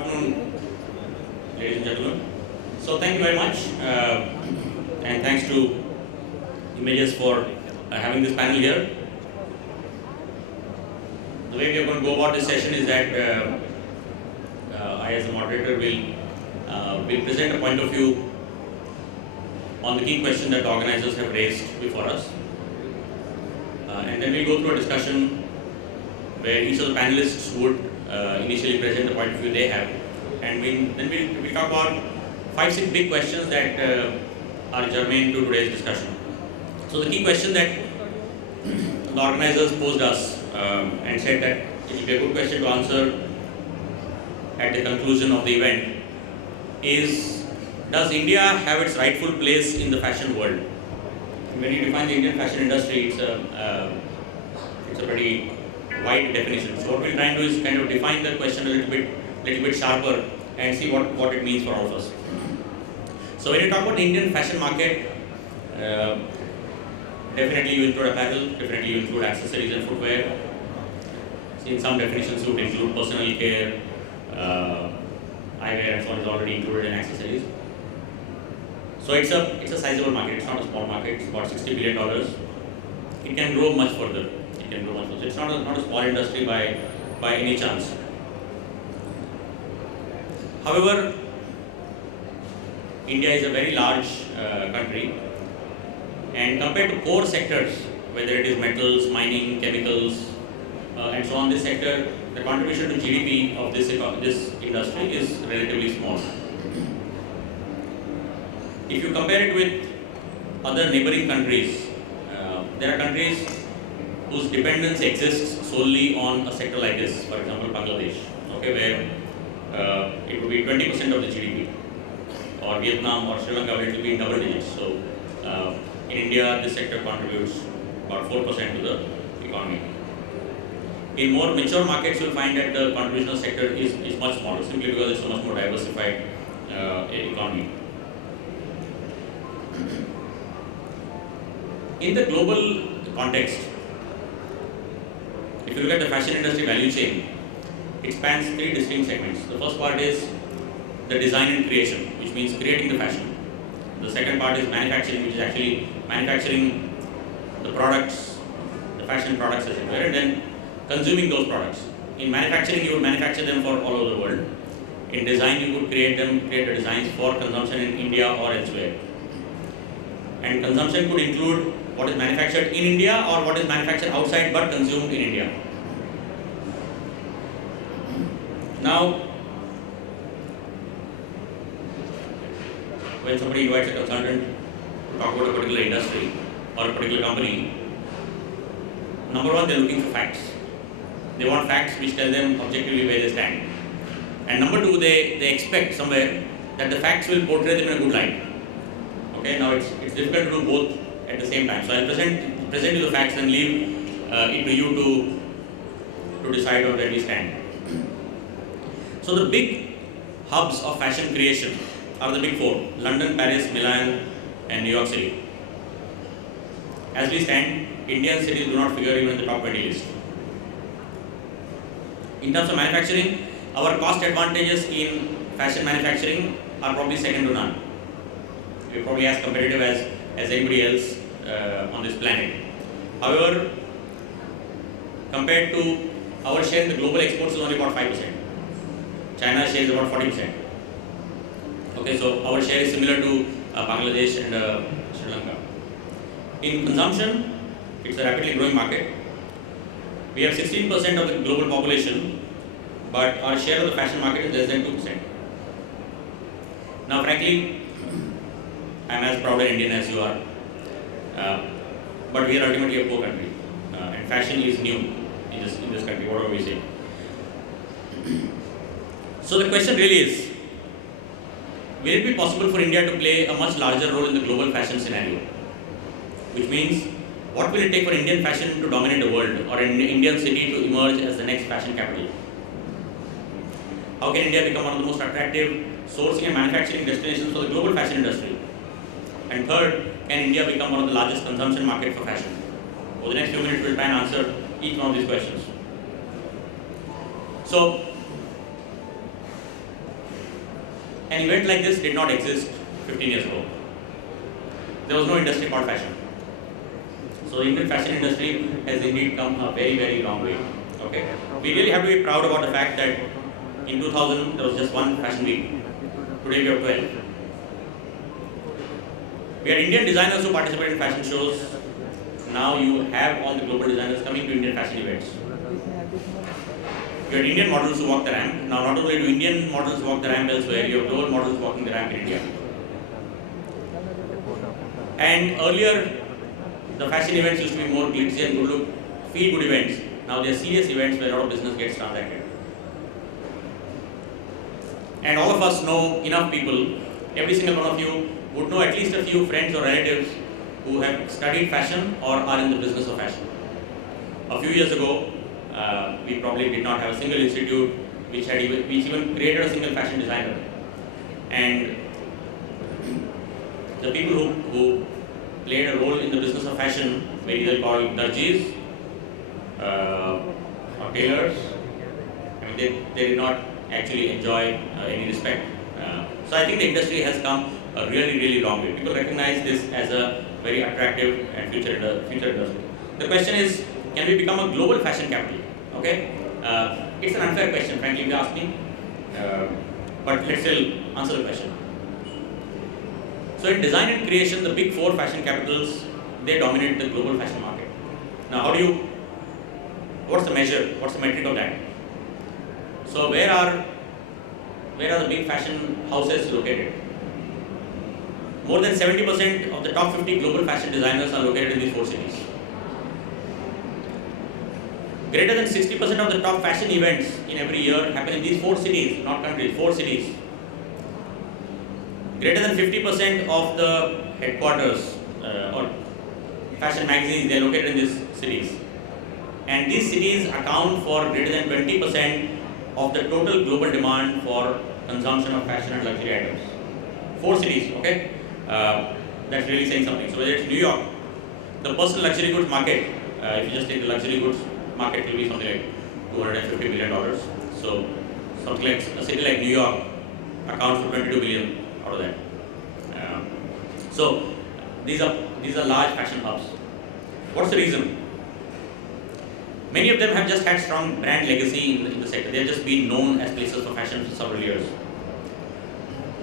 afternoon, ladies and gentlemen. So thank you very much, and thanks to Images for having this panel here. The way we are going to go about this session is that I, as a moderator, will present a point of view on the key question that the organizers have raised before us, and then we'll go through a discussion where each of the panelists would initially present the point of view they have, and we'll talk about 5-6 big questions that are germane to today's discussion. So the key question that the organizers posed us and said that it will be a good question to answer at the conclusion of the event is, does India have its rightful place in the fashion world? When you define the Indian fashion industry, it's a pretty wide definition. So what we're trying to do is kind of define the question a little bit sharper and see what it means for all of us. So when you talk about the Indian fashion market, definitely you include apparel, definitely you include accessories and footwear. In some definitions you would include personal care, eyewear and so on is already included in accessories. So it's a sizable market, it's not a small market, it's about $60 billion. It can grow much further. So it's not a small industry by any chance. However, India is a very large country, and compared to core sectors, whether it is metals, mining, chemicals, and so on, this sector, the contribution to GDP of this industry is relatively small. If you compare it with other neighboring countries, there are countries whose dependence exists solely on a sector like this, for example Bangladesh, okay, where it would be 20% of the GDP, or Vietnam or Sri Lanka, where it will be in double digits. So in India, this sector contributes about 4% to the economy. In more mature markets, you will find that the contribution of sector is much smaller, simply because it's a much more diversified economy. In the global context, if you look at the fashion industry value chain, it spans 3 distinct segments. The first part is the design and creation, which means creating the fashion. The second part is manufacturing, which is actually manufacturing the products, the fashion products as it were, and then consuming those products. In manufacturing, you would manufacture them for all over the world. In design, you would create the designs for consumption in India or elsewhere. And consumption could include what is manufactured in India or what is manufactured outside but consumed in India. Now, when somebody invites a consultant to talk about a particular industry or a particular company, number one, they're looking for facts. They want facts which tell them objectively where they stand. And number two, they expect somewhere that the facts will portray them in a good light. Okay, now it's difficult to do both at the same time. So I'll present you the facts and leave it to you to decide on where we stand. So the big hubs of fashion creation are the big 4: London, Paris, Milan, and New York City. As we stand, Indian cities do not figure even in the top 20 list. In terms of manufacturing, our cost advantages in fashion manufacturing are probably second to none. We're probably as competitive as anybody else on this planet. However, compared to our share in the global exports is only about 5%. China's share is about 40%. Okay, so our share is similar to Bangladesh and Sri Lanka. In consumption, it's a rapidly growing market. We have 16% of the global population, but our share of the fashion market is less than 2%. Now, frankly, I'm as proud an Indian as you are, but we are ultimately a poor country, and fashion is new in this country, whatever we say. So the question really is, will it be possible for India to play a much larger role in the global fashion scenario? Which means, what will it take for Indian fashion to dominate the world, or an Indian city to emerge as the next fashion capital? How can India become one of the most attractive sourcing and manufacturing destinations for the global fashion industry? And third, can India become one of the largest consumption markets for fashion? Over the next few minutes, we'll try and answer each one of these questions. So, an event like this did not exist 15 years ago. There was no industry called fashion. So the Indian fashion industry has indeed come a very, very long way. Okay, we really have to be proud about the fact that in 2000 there was just one fashion week. Today we have 12. We had Indian designers who participated in fashion shows. Now you have all the global designers coming to Indian fashion events. You had Indian models who walk the ramp. Now not only do Indian models walk the ramp elsewhere, you have global models walking the ramp in India. And earlier, the fashion events used to be more glitzy and good look, feel good events. Now they are serious events where a lot of business gets transacted. And all of us know enough people, every single one of you would know at least a few friends or relatives who have studied fashion or are in the business of fashion. A few years ago, we probably did not have a single institute which even created a single fashion designer. And the people who played a role in the business of fashion were either called darjis or tailors. I mean, they did not actually enjoy any respect. So I think the industry has come a really, really long way. People recognize this as a very attractive and future industry. The question is, can we become a global fashion capital? Okay, it's an unfair question, frankly, if you ask me, but let's still answer the question. So in design and creation, the big four fashion capitals, they dominate the global fashion market. Now, what's the measure? What's the metric of that? So where are the big fashion houses located? More than 70% of the top 50 global fashion designers are located in these four cities. Greater than 60% of the top fashion events in every year happen in these four cities, not countries, four cities. Greater than 50% of the headquarters or fashion magazines, they are located in these cities. And these cities account for greater than 20% of the total global demand for consumption of fashion and luxury items. Four cities, okay? That's really saying something. So whether it's New York, the personal luxury goods market, if you just take the luxury goods market, will be something like $250 billion. So something like a city like New York accounts for 22 billion out of that. So these are large fashion hubs. What's the reason? Many of them have just had strong brand legacy in the sector. They have just been known as places for fashion for several years.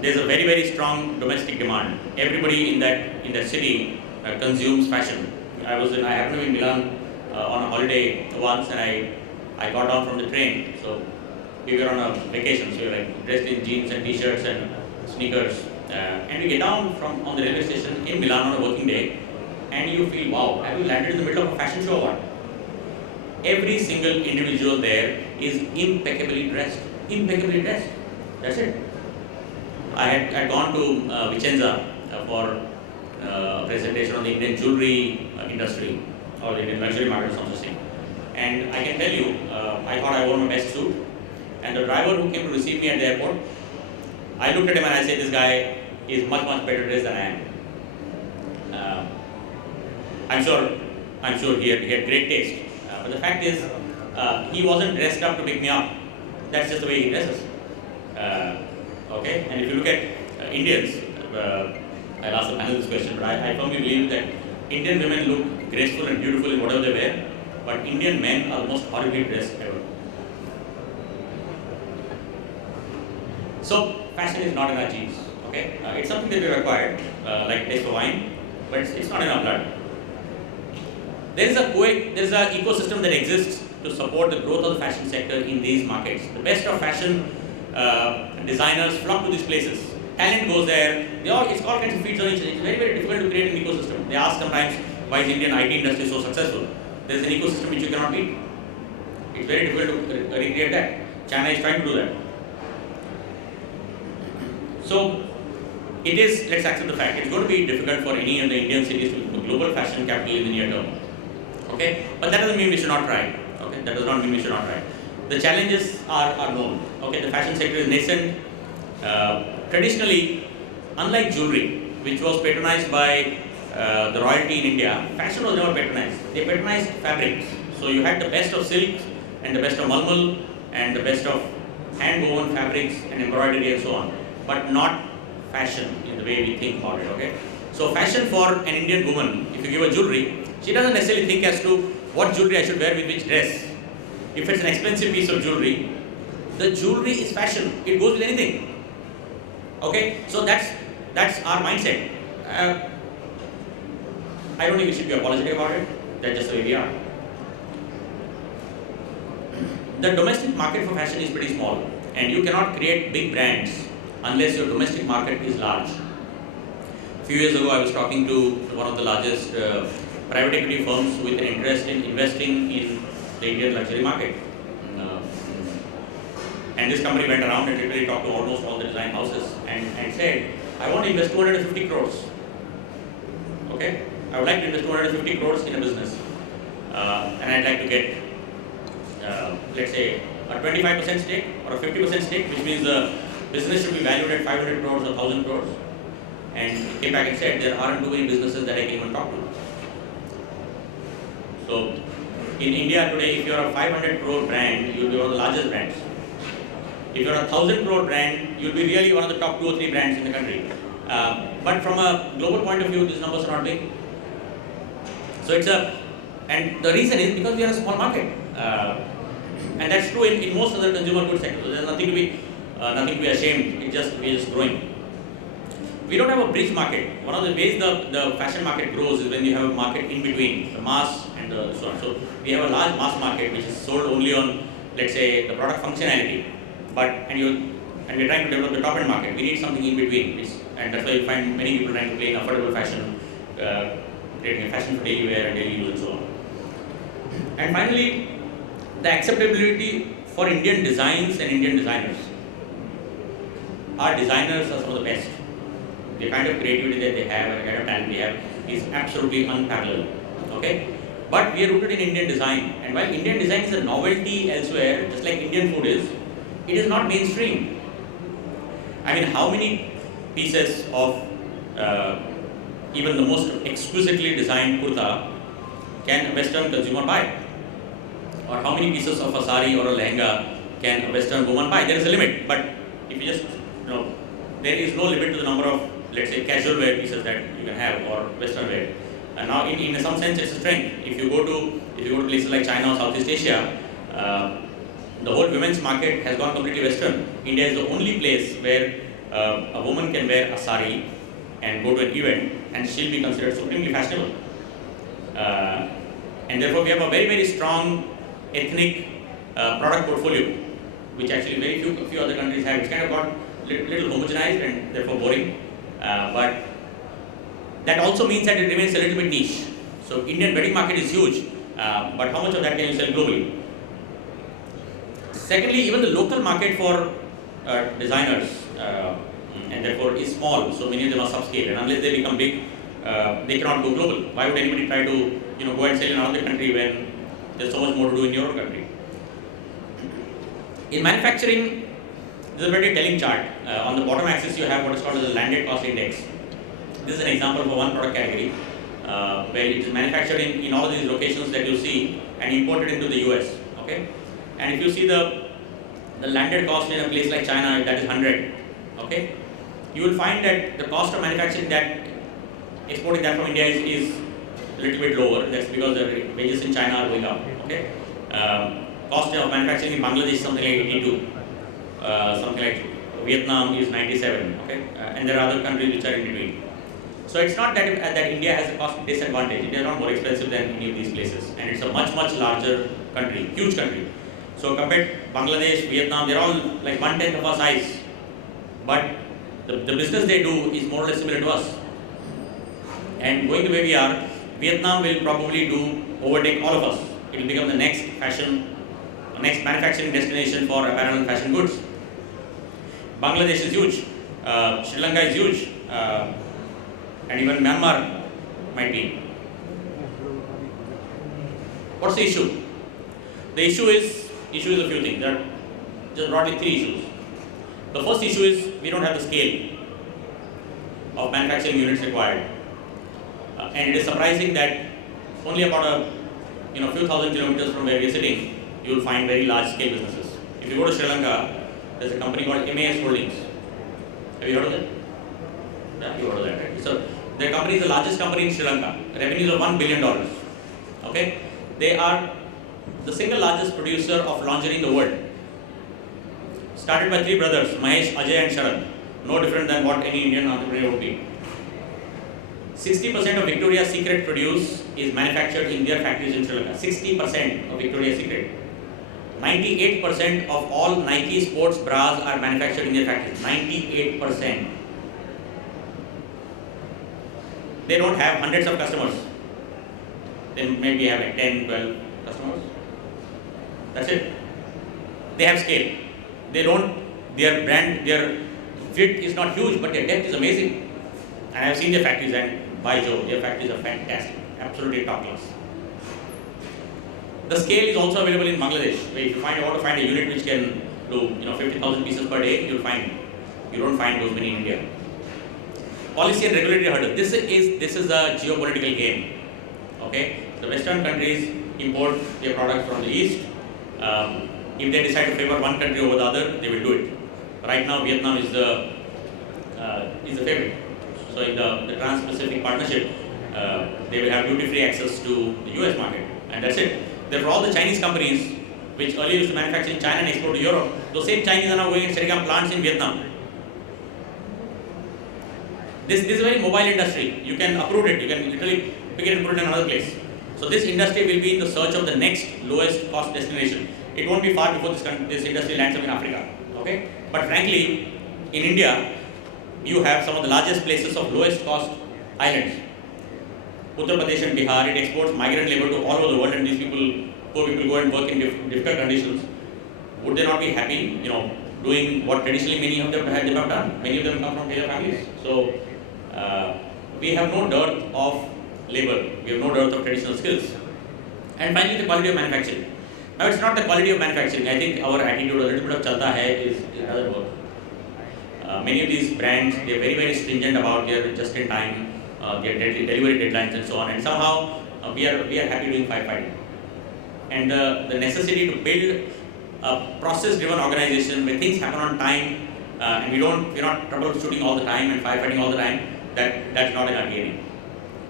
There's a very, very strong domestic demand. Everybody in that city consumes fashion. I happened to be in Milan on a holiday once, and I got down from the train. So we were on a vacation, so we were like dressed in jeans and t-shirts and sneakers. And we get down on the railway station in Milan on a working day, and you feel, wow, have you landed in the middle of a fashion show or what? Every single individual there is impeccably dressed. Impeccably dressed. That's it. I had gone to Vicenza for a presentation on the Indian jewellery industry or the Indian luxury market or something. And I can tell you, I thought I wore my best suit. And the driver who came to receive me at the airport, I looked at him and I said, this guy is much, much better dressed than I am. I'm sure he had great taste. But the fact is, he wasn't dressed up to pick me up. That's just the way he dresses. Okay? And if you look at Indians, I'll ask the panel this question, but I firmly believe that Indian women look graceful and beautiful in whatever they wear, but Indian men are the most horribly dressed ever. So, fashion is not in our genes. Okay? It's something that we've acquired, like taste for wine, but it's not in our blood. There is an ecosystem that exists to support the growth of the fashion sector in these markets. The best of fashion designers flock to these places. Talent goes there. It's all kinds of feeds on each other. It's very, very difficult to create an ecosystem. They ask sometimes, why is Indian IT industry so successful? There is an ecosystem which you cannot beat. It's very difficult to recreate that. China is trying to do that. So, it is, let's accept the fact, it's going to be difficult for any of the Indian cities to become global fashion capital in the near term. Okay? But that doesn't mean we should not try. Okay? That does not mean we should not try. The challenges are known. Okay? The fashion sector is nascent. Traditionally, unlike jewelry, which was patronized by the royalty in India, fashion was never patronized. They patronized fabrics. So you had the best of silks and the best of malmal and the best of hand-woven fabrics and embroidery and so on. but not fashion in the way we think about it, okay? So fashion for an Indian woman, if you give her jewelry, she doesn't necessarily think as to what jewelry I should wear with which dress. If it's an expensive piece of jewelry, the jewelry is fashion. It goes with anything. Okay? So that's our mindset. I don't think we should be apologetic about it. That's just the way we are. The domestic market for fashion is pretty small, and you cannot create big brands unless your domestic market is large. A few years ago, I was talking to one of the largest private equity firms with an interest in investing in the Indian luxury market. And this company went around and literally talked to almost all the design houses and said, I want to invest 250 crores. Okay? I would like to invest 250 crores in a business. And I'd like to get, let's say, a 25% stake or a 50% stake, which means the business should be valued at 500 crores or 1,000 crores. And he came back and said, there aren't too many businesses that I can even talk to. So, in India today, if you are a 500 crore brand, you'll be one of the largest brands. If you're a 1,000 crore brand, you'll be really one of the top 2 or 3 brands in the country. But from a global point of view, these numbers are not big. So and the reason is because we are a small market. And that's true in most other consumer goods sectors. So there's nothing to be ashamed. We're just growing. We don't have a bridge market. One of the ways the fashion market grows is when you have a market in between, the mass and the so on. So we have a large mass market which is sold only on, let's say, the product functionality. And we're trying to develop the top end market. We need something in between, and that's why you find many people trying to play in affordable fashion, creating a fashion for daily wear and daily use and so on. And finally, the acceptability for Indian designs and Indian designers. Our designers are some of the best. The kind of creativity that they have and the kind of talent they have is absolutely unparalleled. Okay? But we are rooted in Indian design, and while Indian design is a novelty elsewhere, just like Indian food is, it is not mainstream. I mean, how many pieces of even the most exquisitely designed kurta can a Western consumer buy? Or how many pieces of a sari or a lehenga can a Western woman buy? There is a limit, but if you just, there is no limit to the number of, let's say, casual wear pieces that you can have or Western wear. And now, in some sense, it's a strength. If you go to places like China or Southeast Asia, the whole women's market has gone completely Western. India is the only place where a woman can wear a sari and go to an event and she'll be considered supremely fashionable. And therefore, we have a very, very strong ethnic product portfolio, which actually very few other countries have. It's kind of got little homogenized and therefore boring. But that also means that it remains a little bit niche. So Indian wedding market is huge, but how much of that can you sell globally? Secondly, even the local market for designers and therefore is small, so many of them are subscale, and unless they become big, they cannot go global. Why would anybody try to go and sell in another country when there's so much more to do in your own country? In manufacturing, this is a very telling chart. On the bottom axis, you have what is called as the landed cost index. This is an example for one product category where it is manufactured in all of these locations that you see and imported into the US. Okay. And if you see the landed cost in a place like China, that is 100, okay, you will find that the cost of manufacturing that, exporting that from India is a little bit lower. That's because the wages in China are going up, okay. Cost of manufacturing in Bangladesh is something like 82, something like Vietnam is 97, okay, and there are other countries which are in between. So it's not that India has a cost disadvantage. India is not more expensive than any of these places, and it's a much larger country, huge country. So compared to Bangladesh, Vietnam, they're all like 1/10 of our size. But the business they do is more or less similar to us. And going the way we are, Vietnam will probably overtake all of us. It will become the next manufacturing destination for apparel and fashion goods. Bangladesh is huge. Sri Lanka is huge. And even Myanmar might be. What's the issue? The issue is a few things. There are just broadly 3 issues. The first issue is we don't have the scale of manufacturing units required. And it is surprising that only about a few thousand kilometers from where we are sitting, you will find very large scale businesses. If you go to Sri Lanka, there's a company called MAS Holdings. Have you heard of that? Yeah, you heard of that, right? So their company is the largest company in Sri Lanka. Revenues of $1 billion. Okay, they are the single largest producer of lingerie in the world. Started by three brothers, Mahesh, Ajay, and Sharan. No different than what any Indian entrepreneur would be. 60% of Victoria's Secret produce is manufactured in their factories in Sri Lanka. 60% of Victoria's Secret. 98% of all Nike sports bras are manufactured in their factories. 98%. They don't have hundreds of customers. They maybe have like 10, 12 customers. That's it. They have scale. They don't, their brand, their width is not huge, but their depth is amazing. And I have seen their factories, and by Jove, their factories are fantastic. Absolutely top class. The scale is also available in Bangladesh. Where if you want to find a unit which can do 50,000 pieces per day, you'll find. You don't find those many in India. Policy and regulatory hurdle. This is a geopolitical game. Okay, the Western countries import their products from the East. If they decide to favor one country over the other, they will do it. Right now, Vietnam is the favorite. So in the Trans-Pacific Partnership, they will have duty-free access to the US market, and that's it. Therefore, all the Chinese companies which earlier used to manufacture in China and export to Europe, those same Chinese are now going and setting up plants in Vietnam. This is a very mobile industry. You can uproot it. You can literally pick it and put it in another place. So this industry will be in the search of the next lowest cost destination. It won't be far before this industry lands up in Africa. Okay? But frankly, in India, you have some of the largest places of lowest cost islands. Uttar Pradesh and Bihar, it exports migrant labor to all over the world, and these people, poor people, go and work in difficult conditions. Would they not be happy, doing what traditionally many of them have done? Many of them come from tailor families. So we have no dearth of labor. We have no dearth of traditional skills. And finally, the quality of manufacturing. Now, it's not the quality of manufacturing. I think our attitude, a little bit of chalta hai, is another work. Many of these brands, they're very, very stringent about their just-in-time, their delivery deadlines and so on. And somehow, we are happy doing firefighting. And the necessity to build a process-driven organization where things happen on time, and we're not troubleshooting all the time and firefighting all the time, that's not in our DNA.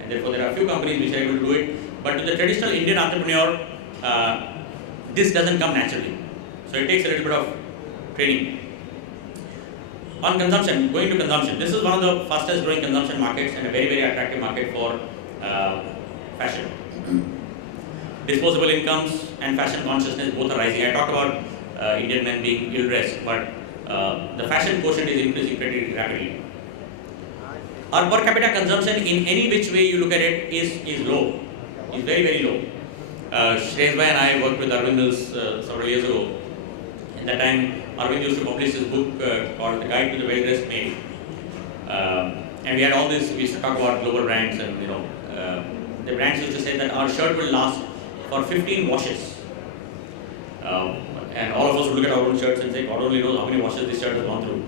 And therefore, there are a few companies which are able to do it. But to the traditional Indian entrepreneur, this doesn't come naturally. So it takes a little bit of training. On consumption, going to consumption. This is one of the fastest growing consumption markets and a very, very attractive market for fashion. Disposable incomes and fashion consciousness both are rising. I talked about Indian men being ill-dressed, but the fashion quotient is increasing pretty rapidly. Our per capita consumption, in any which way you look at it, is low. Is very, very low. Shresh Bhai and I worked with Arvind Mills several years ago. At that time, Arvind used to publish his book called The Guide to the Well-Dressed Male. And we had all this, we used to talk about global brands, and the brands used to say that our shirt will last for 15 washes. And all of us would look at our own shirts and say, God only knows how many washes this shirt has gone through.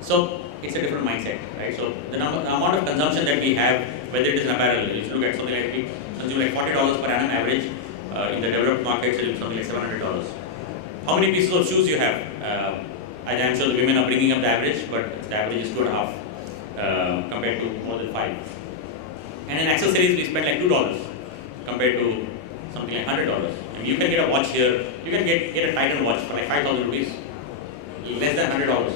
So it's a different mindset, right? So the amount of consumption that we have, whether it is an apparel, you should look at something like we consume like $40 per annum average. In the developed markets, it is something like $700. How many pieces of shoes you have? I'm sure the women are bringing up the average, but the average is 2.5 compared to more than 5. And in accessories, we spend like $2 compared to something like $100. I mean, you can get a watch here. You can get a Titan watch for like 5,000 rupees, less than $100.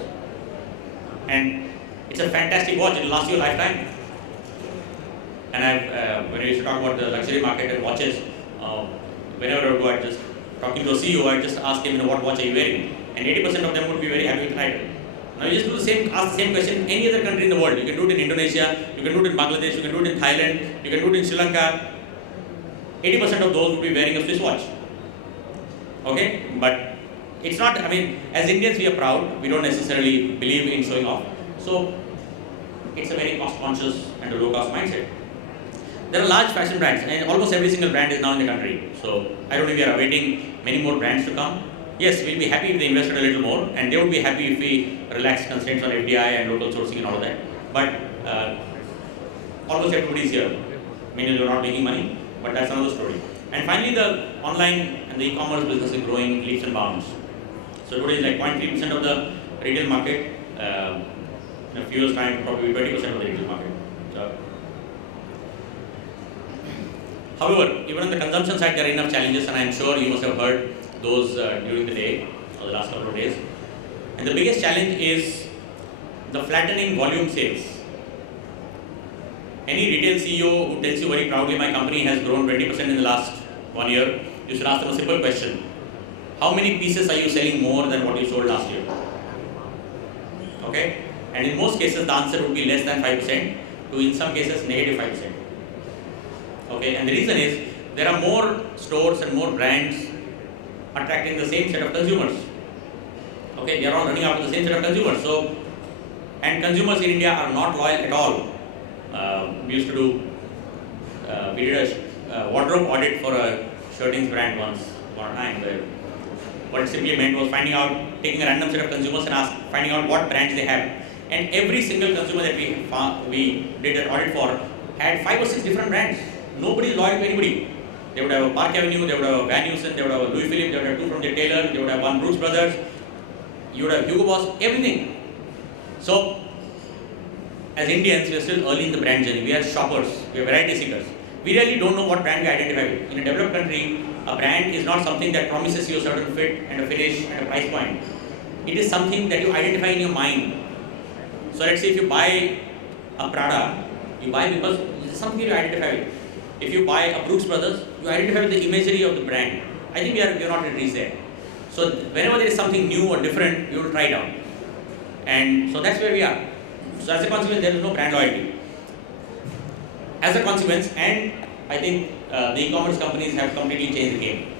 And it's a fantastic watch. It will last you a lifetime. And when we used to talk about the luxury market and watches, whenever I would go, I'd just talking to a CEO, I'd just ask him, what watch are you wearing? And 80% of them would be very happy with Titan. Now you just do the same, ask the same question in any other country in the world. You can do it in Indonesia, you can do it in Bangladesh, you can do it in Thailand, you can do it in Sri Lanka. 80% of those would be wearing a Swiss watch. Okay? But it's not, as Indians we are proud, we don't necessarily believe in showing off. So it's a very cost conscious and a low cost mindset. There are large fashion brands, and almost every single brand is now in the country. So I don't know if we are awaiting many more brands to come. Yes, we'll be happy if they invested a little more, and they would be happy if we relax constraints on FDI and local sourcing and all of that. But almost everybody is here. Many are not making money, but that's another story. And finally, the online and the e-commerce business is growing leaps and bounds. So today is like 0.3% of the retail market. In a few years' time, probably 20% of the retail market. So, however, even on the consumption side, there are enough challenges, and I am sure you must have heard those during the day or the last couple of days. And the biggest challenge is the flattening volume sales. Any retail CEO who tells you very proudly, my company has grown 20% in the last 1 year, you should ask them a simple question. How many pieces are you selling more than what you sold last year? Okay? And in most cases, the answer would be less than 5% to, in some cases, negative 5%. Okay? And the reason is, there are more stores and more brands attracting the same set of consumers. Okay? They are all running after the same set of consumers. So, and consumers in India are not loyal at all. We used to do, we did a wardrobe audit for a shirtings brand once upon a time, where what it simply meant was taking a random set of consumers and finding out what brands they have. And every single consumer that we did an audit for had 5 or 6 different brands. Nobody is loyal to anybody. They would have a Park Avenue, they would have a Van Heusen, they would have a Louis Philippe, they would have 2 from the Taylor, they would have 1 Brooks Brothers, you would have Hugo Boss, everything. So, as Indians, we are still early in the brand journey. We are shoppers, we are variety seekers. We really don't know what brand we identify with. In a developed country, a brand is not something that promises you a certain fit and a finish and a price point. It is something that you identify in your mind. So let's say if you buy a Prada, you buy because it is something you identify with. If you buy a Brooks Brothers, you identify with the imagery of the brand. I think we are not yet reached there. So whenever there is something new or different, you will try it out. And so that's where we are. So as a consequence, there is no brand loyalty. As a consequence, and I think the e-commerce companies have completely changed the game.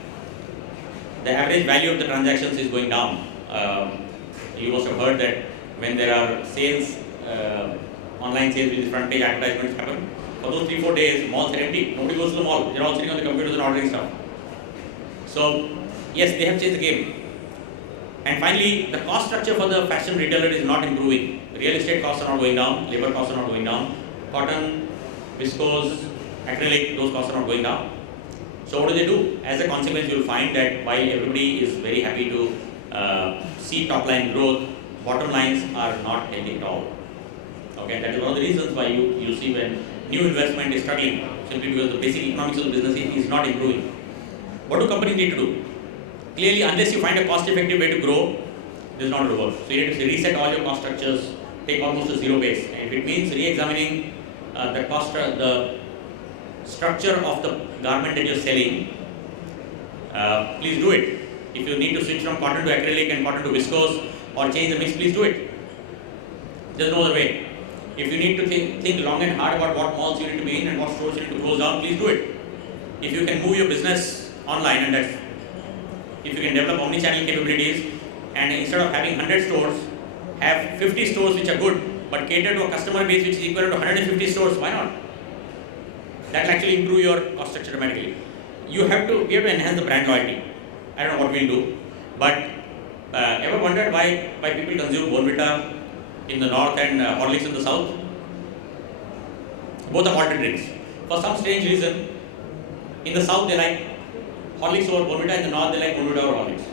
The average value of the transactions is going down. You must have heard that when there are sales, online sales with front page advertisements happen, for those 3-4 days, malls are empty. Nobody goes to the mall. They're all sitting on the computers and ordering stuff. So yes, they have changed the game. And finally, the cost structure for the fashion retailer is not improving. Real estate costs are not going down, labor costs are not going down, cotton, viscose, acrylic, those costs are not going down. So what do? As a consequence, you will find that while everybody is very happy to see top line growth, bottom lines are not healthy at all. Okay, that is one of the reasons why you see when new investment is struggling, simply because the basic economics of the business is not improving. What do companies need to do? Clearly, unless you find a cost-effective way to grow, this is not going to work. So you need to reset all your cost structures, take almost a zero base. And if it means re-examining the structure of the garment that you're selling, please do it. If you need to switch from cotton to acrylic and cotton to viscose or change the mix, please do it. There's no other way. If you need to think long and hard about what malls you need to be in and what stores you need to close down, please do it. If you can move your business online, and that's, if you can develop omni-channel capabilities, and instead of having 100 stores, have 50 stores which are good, but cater to a customer base which is equal to 150 stores, why not? That will actually improve your cost structure dramatically. We have to enhance the brand loyalty. I don't know what we'll do, but ever wondered why people consume Bonvita in the north and Horlicks in the south? Both are malted drinks. For some strange reason, in the south they like Horlicks over Bonvita, in the north they like Bonvita over Horlicks.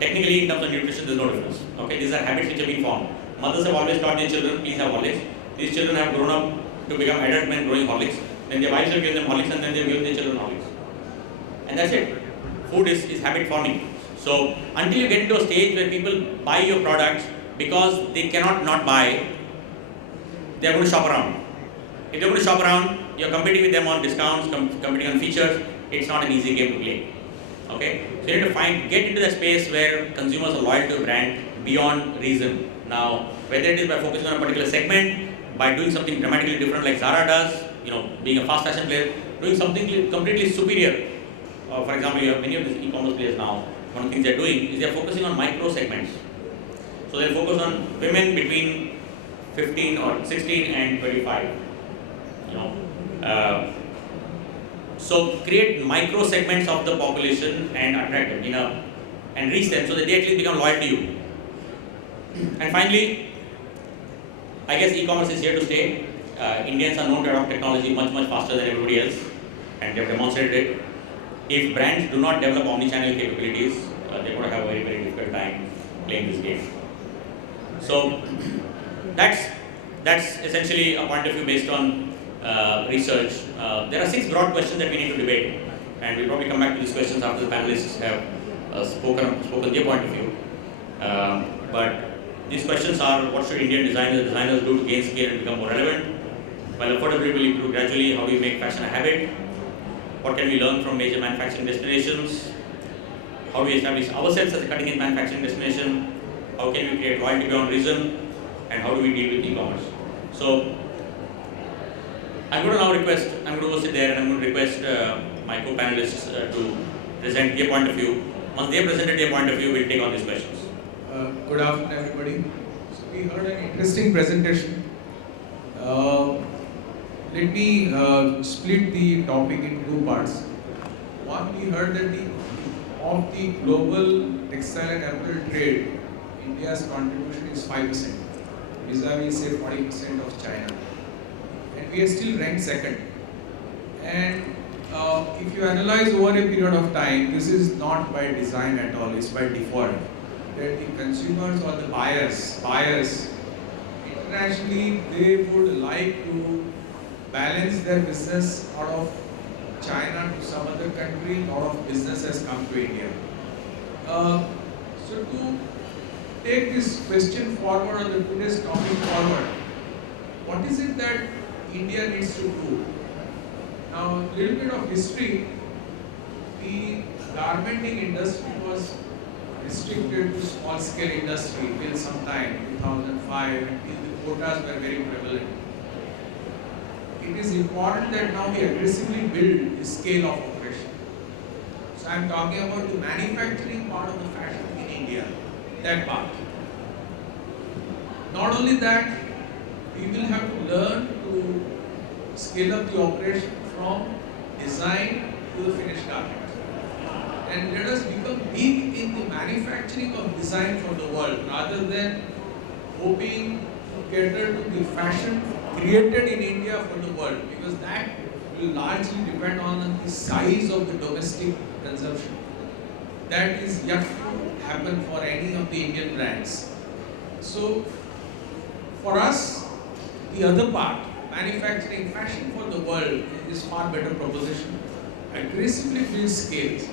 Technically, in terms of nutrition, there's no difference. Okay, these are habits which have been formed. Mothers have always taught their children, please have Horlicks. These children have grown up to become adult men growing Horlicks. Then their wives have given them Horlicks, and then they've given their children Horlicks. And that's it. Food is habit forming. So until you get into a stage where people buy your products because they cannot not buy, they're going to shop around. If they're going to shop around, you're competing with them on discounts, competing on features. It's not an easy game to play. Okay? So you need to get into that space where consumers are loyal to a brand beyond reason. Now, whether it is by focusing on a particular segment, by doing something dramatically different like Zara does, being a fast fashion player, doing something completely superior. For example, you have many of these e-commerce players now. One of the things they're doing is they're focusing on micro segments. So they'll focus on women between 15 or 16 and 25. So create micro segments of the population and attract them, and reach them so that they actually become loyal to you. And finally, I guess e-commerce is here to stay. Indians are known to adopt technology much faster than everybody else, and they've demonstrated it. If brands do not develop omni-channel capabilities, they're going to have a very difficult time playing this game. So that's essentially a point of view based on research. There are 6 broad questions that we need to debate, and we'll probably come back to these questions after the panelists have spoken their point of view. But these questions are: what should Indian designers do to gain scale and become more relevant? While affordability will improve gradually, how do we make fashion a habit? What can we learn from major manufacturing destinations? How do we establish ourselves as a cutting-edge manufacturing destination? How can we create royalty beyond reason? And how do we deal with e-commerce? So, I'm going to go sit there and I'm going to request my co-panelists to present their point of view. Once they have presented their point of view, we'll take on these questions. Good afternoon, everybody. So we heard an interesting presentation. Let me split the topic into 2 parts. One, we heard that of the global textile and apparel trade, India's contribution is 5%, vis-a-vis say 40% of China, and we are still ranked second. And if you analyze over a period of time, this is not by design at all; it's by default. That the consumers or the buyers internationally, they would like to balance their business out of China to some other country. A lot of business has come to India. So to take this question forward, or today's topic forward, what is it that India needs to do? Now, a little bit of history. The garmenting industry was restricted to small scale industry till some time, 2005, until the quotas were very prevalent. It is important that now we aggressively build the scale of operation. So I am talking about the manufacturing part of the fashion in India, that part. Not only that, we will have to learn to scale up the operation from design to the finished garment. And let us become big in the manufacturing of design for the world, rather than hoping to cater to the fashion created in India for the world, because that will largely depend on the size of the domestic consumption. That is yet to happen for any of the Indian brands. So, for us, the other part, manufacturing fashion for the world, is far better proposition. Aggressively build scales.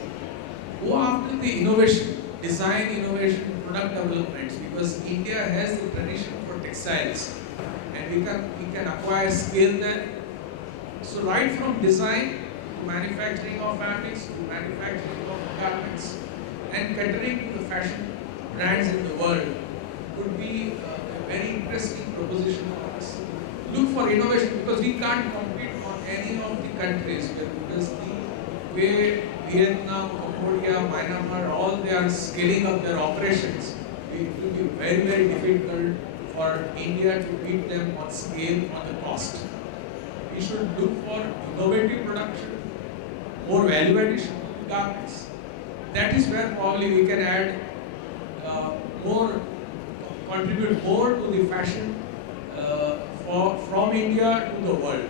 Go after the innovation, design innovation, product developments, because India has the tradition for textiles, and we can acquire scale there. So right from design to manufacturing of fabrics to manufacturing of garments and catering to the fashion brands in the world would be a very interesting proposition for us. Look for innovation, because we can't compete on any of the countries, because the way Vietnam, Cambodia, Myanmar, all they are scaling up their operations, it will be very, very difficult for India to beat them on scale, on the cost. We should look for innovative production, more value addition to garments. That is where probably we can add contribute more to the fashion from India to the world.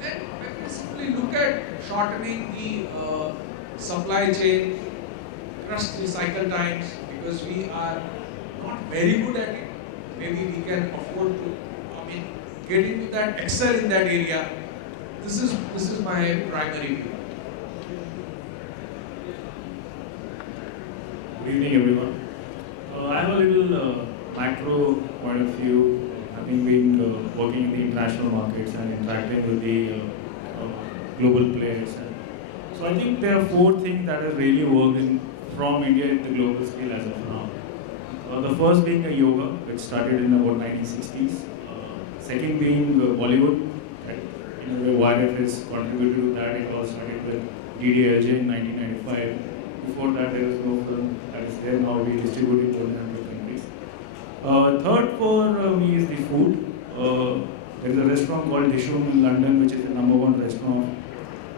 Then we simply look at shortening the supply chain, crush the cycle times, because we are not very good at it. Maybe we can afford to, get into that, excel in that area. This is my primary view. Good evening, everyone. I have a little macro point of view, having been working in the international markets and interacting with the global players. So I think there are 4 things that have really worked from India in the global scale as of now. The first being yoga, which started in about 1960s. Second being Bollywood, where YRF has contributed to that. It all started with DDLJ in 1995. Before that, there was no film that is there. Now we distribute it to 100 countries. Third for me is the food. There is a restaurant called Dishum in London, which is the #1 restaurant,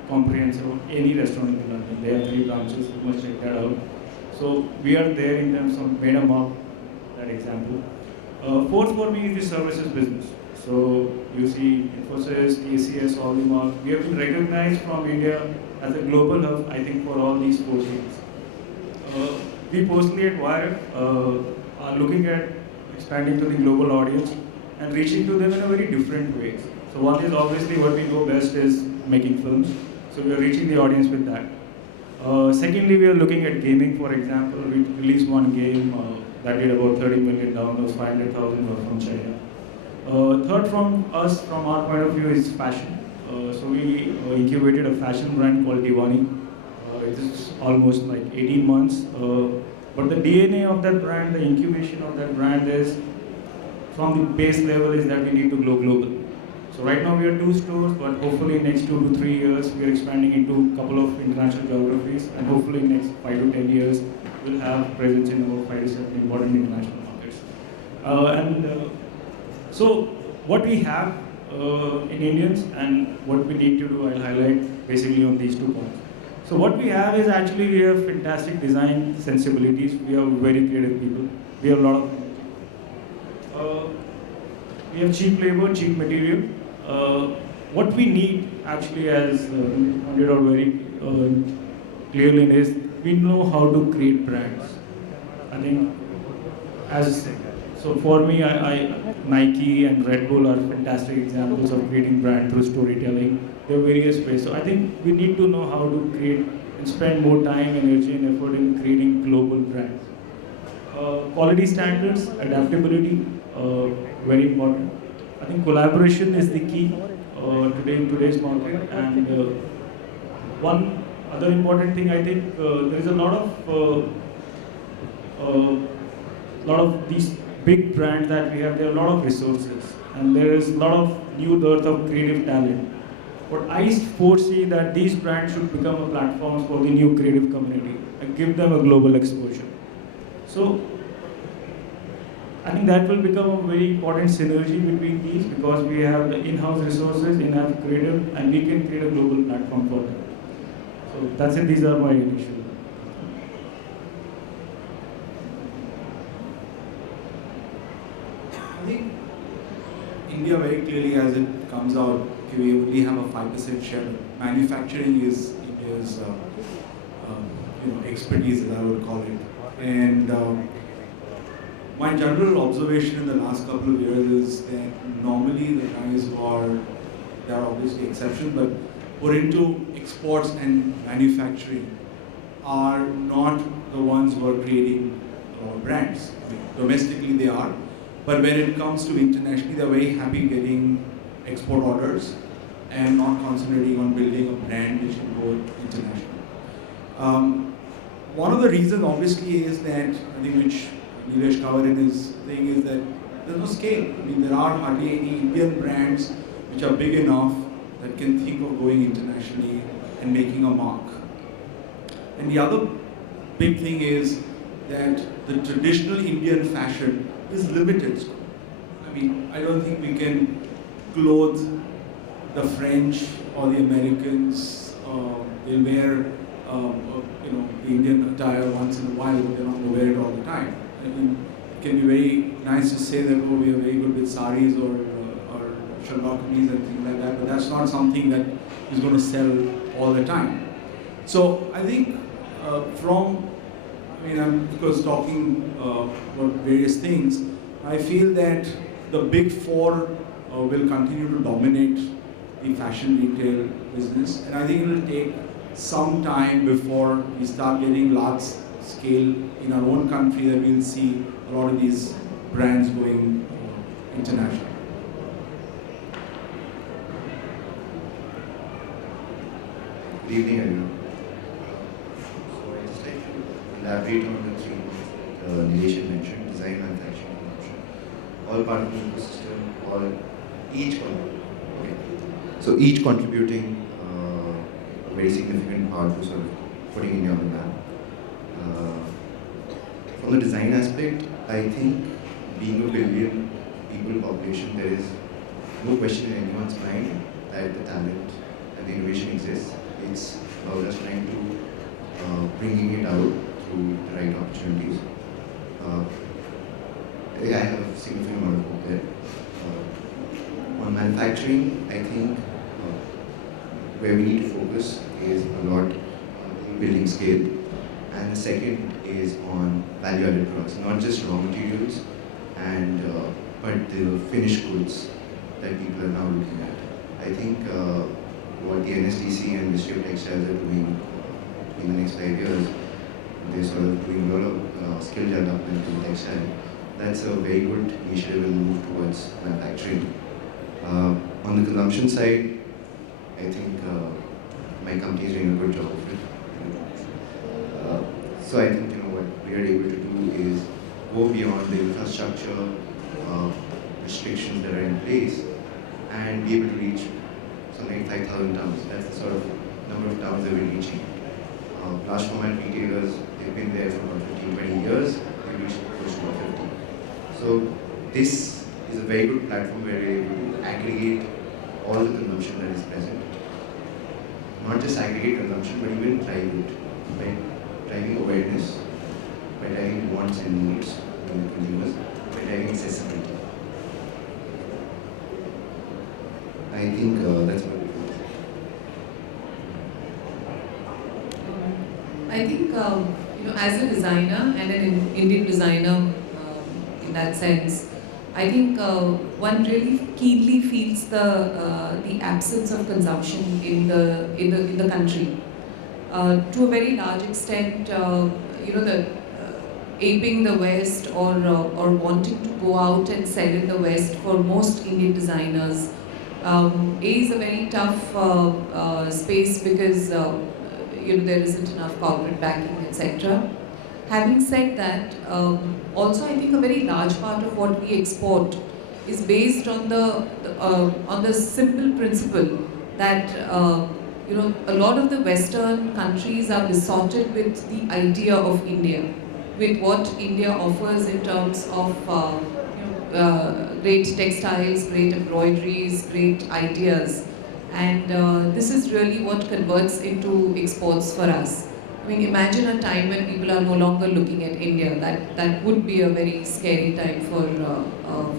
comprehensive, any restaurant in London. They have 3 branches, you must check that out. So we are there in terms of made a mark, that example. Fourth for me is the services business. So you see Infosys, ACS, all the mark. We have been recognized from India as a global hub, I think, for all these 4 things. we personally at Wire are looking at expanding to the global audience and reaching to them in a very different way. So one is obviously what we know best is making films. So we are reaching the audience with that. Secondly, we are looking at gaming. For example, we released one game that did about 30 million downloads, 500,000 were from China. Third, from our point of view, is fashion. So we incubated a fashion brand called Diwani. It is almost like 18 months. But the DNA of that brand, the incubation of that brand is, from the base level, is that we need to go global. So right now we are 2 stores, but hopefully next 2 to 3 years we are expanding into a couple of international geographies, and hopefully next 5 to 10 years we'll have presence in about 5 to 7 important international markets. So what we have in Indians and what we need to do, I'll highlight basically on these 2 points. So what we have is actually we have fantastic design sensibilities. We are very creative people. We have a lot of we have cheap labor, cheap material. What we need actually, as pointed out very clearly, is we know how to create brands. I think, so for me, Nike and Red Bull are fantastic examples of creating brand through storytelling. There are various ways. So I think we need to know how to create and spend more time, energy, and effort in creating global brands. Quality standards, adaptability, very important. I think collaboration is the key today in today's market. And one other important thing, I think there is a lot of these big brands that we have. There are a lot of resources, and there is a lot of new dearth of creative talent. But I foresee that these brands should become a platform for the new creative community and give them a global exposure. So I think that will become a very important synergy between these, because we have the in-house resources, in-house creative, and we can create a global platform for them. So that's it. These are my initial. I think India very clearly, as it comes out, we only have a 5% share. Manufacturing is India's expertise, as I would call it. And my general observation in the last couple of years is that normally the guys who are, there are obviously exceptions, but who are into exports and manufacturing are not the ones who are creating brands. I mean, domestically they are, but when it comes to internationally, they're very happy getting export orders and not concentrating on building a brand which can go international. One of the reasons obviously is that, I think which Nilesh covered in his thing, is that there's no scale. I mean, there are hardly any Indian brands which are big enough that can think of going internationally and making a mark. And the other big thing is that the traditional Indian fashion is limited. I mean, I don't think we can clothe the French or the Americans. They'll wear the Indian attire once in a while, but they're not going to wear it all the time. I mean, it can be very nice to say that, oh, we are very good with saris or shalwar kameez and things like that, but that's not something that is going to sell all the time. So I think I'm of course talking about various things. I feel that the big four will continue to dominate the fashion retail business, and I think it will take some time before we start getting large scale in our own country that we'll see a lot of these brands going international. Good evening, everyone. So I'd just like to elaborate on the three Nilesh had mentioned: design, manufacturing, and production. All part of the ecosystem, each contributing a very significant part to sort of putting India on the map. From the design aspect, I think being a billion people population, there is no question in anyone's mind that the talent and the innovation exists. It's about us trying to bringing it out through the right opportunities. I have a significant amount of hope there. On manufacturing, I think where we need to focus is a lot in building scale and the second is on value-added products, not just raw materials, and but the finished goods that people are now looking at. I think what the NSDC and Ministry of Textiles are doing in the next 5 years, they're sort of doing a lot of skill development in textile. That's a very good initiative and move towards manufacturing. On the consumption side, I think my company is doing a good job of it. So I think what we are able to do is go beyond the infrastructure restrictions that are in place and be able to reach something like 5,000 towns. That's the sort of number of towns that we're reaching. Large format retailers, they've been there for about 15-20 years, they've reached close to about 50. So this is a very good platform where we're able to aggregate all the consumption that is present. Not just aggregate consumption, but even drive it by driving awareness, by driving wants and needs of the consumers, by driving accessibility. I think that's what it is. I think, as a designer and an Indian designer in that sense, I think one really keenly feels the absence of consumption in the country. To a very large extent, the aping the West or wanting to go out and sell in the West for most Indian designers is a very tough space because there isn't enough corporate backing, etc. Having said that, also I think a very large part of what we export is based on the simple principle that a lot of the Western countries are besotted with the idea of India, with what India offers in terms of great textiles, great embroideries, great ideas, and this is really what converts into exports for us. I mean, imagine a time when people are no longer looking at India. That would be a very scary time for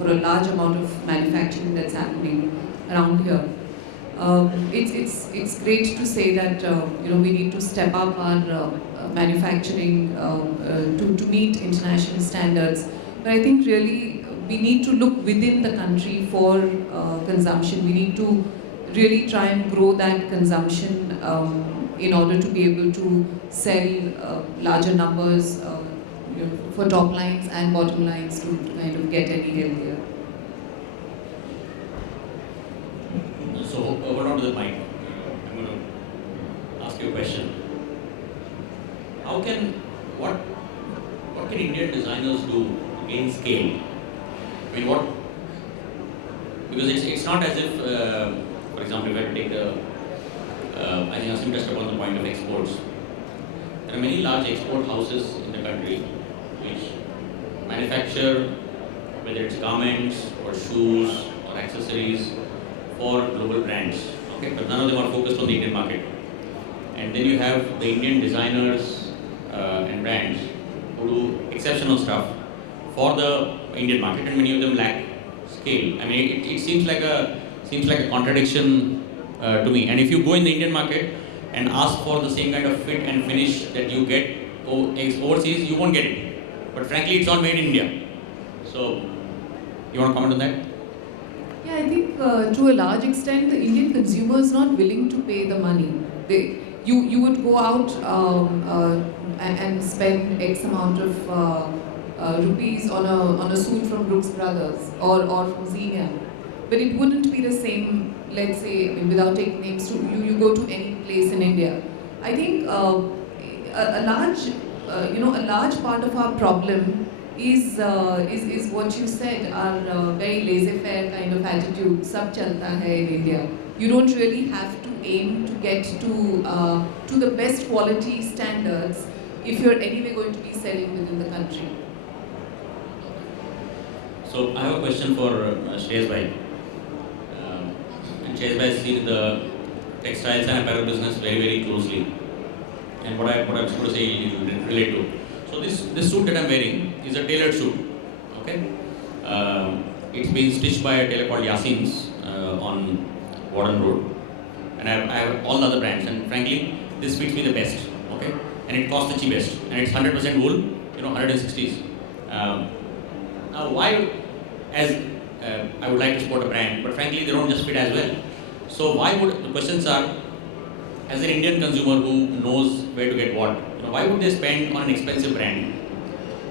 a large amount of manufacturing that's happening around here. It's great to say that we need to step up our manufacturing to meet international standards. But I think really we need to look within the country for consumption. We need to really try and grow that consumption in order to be able to sell larger numbers for top lines and bottom lines to kind of get any healthier. So over on to the mic. I'm going to ask you a question. What can Indian designers do to gain scale? I mean, because it's not as if, for example, if I take I think Asim touched upon the point of exports. There are many large export houses in the country which manufacture, whether it's garments or shoes or accessories for global brands. Okay, but none of them are focused on the Indian market. And then you have the Indian designers and brands who do exceptional stuff for the Indian market, and many of them lack scale. I mean, it seems like a contradiction to me. And if you go in the Indian market and ask for the same kind of fit and finish that you get overseas, you won't get it. But frankly, it's all made in India. So, you want to comment on that? Yeah, I think to a large extent, the Indian consumer is not willing to pay the money. You would go out and spend X amount of rupees on a suit from Brooks Brothers or from Xenia, but it wouldn't be the same. Let's say, I mean, without taking names, you go to any place in India. I think a large part of our problem is what you said, our very laissez-faire kind of attitude. Sab chalta hai in India. You don't really have to aim to get to the best quality standards if you're anyway going to be selling within the country. So I have a question for Shreyas Bhai. And Shreyas Bhai has seen the textiles and apparel business very, very closely. And what I'm going to say you relate to. So this suit that I'm wearing is a tailored suit. Okay, it's been stitched by a tailor called Yasin's on Warren Road, and I have all the other brands. And frankly, this fits me the best. Okay, and it costs the cheapest, and it's 100% wool, 160s. Now why, as I would like to support a brand, but frankly they don't just fit as well. So why would, the questions are, as an Indian consumer who knows where to get what, why would they spend on an expensive brand?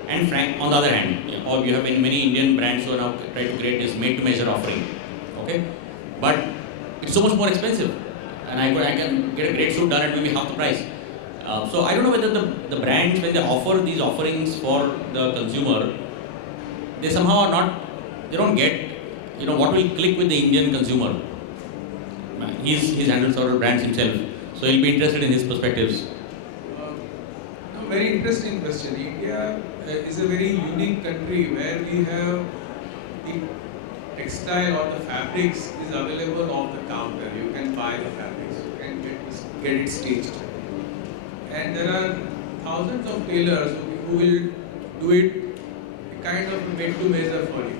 And on the other hand, or you have many Indian brands who are now trying to create this made-to-measure offering, okay? But it's so much more expensive, and I can get a great suit done at maybe half the price. So I don't know whether the brands, when they offer these offerings for the consumer, they somehow are not, they don't get, what will click with the Indian consumer. He's handled several brands himself, so he'll be interested in his perspectives. Very interesting question. India is a very unique country where we have the textile or the fabrics is available off the counter. You can buy the fabrics, you can get it stitched. And there are thousands of tailors who will do it kind of made to measure for you.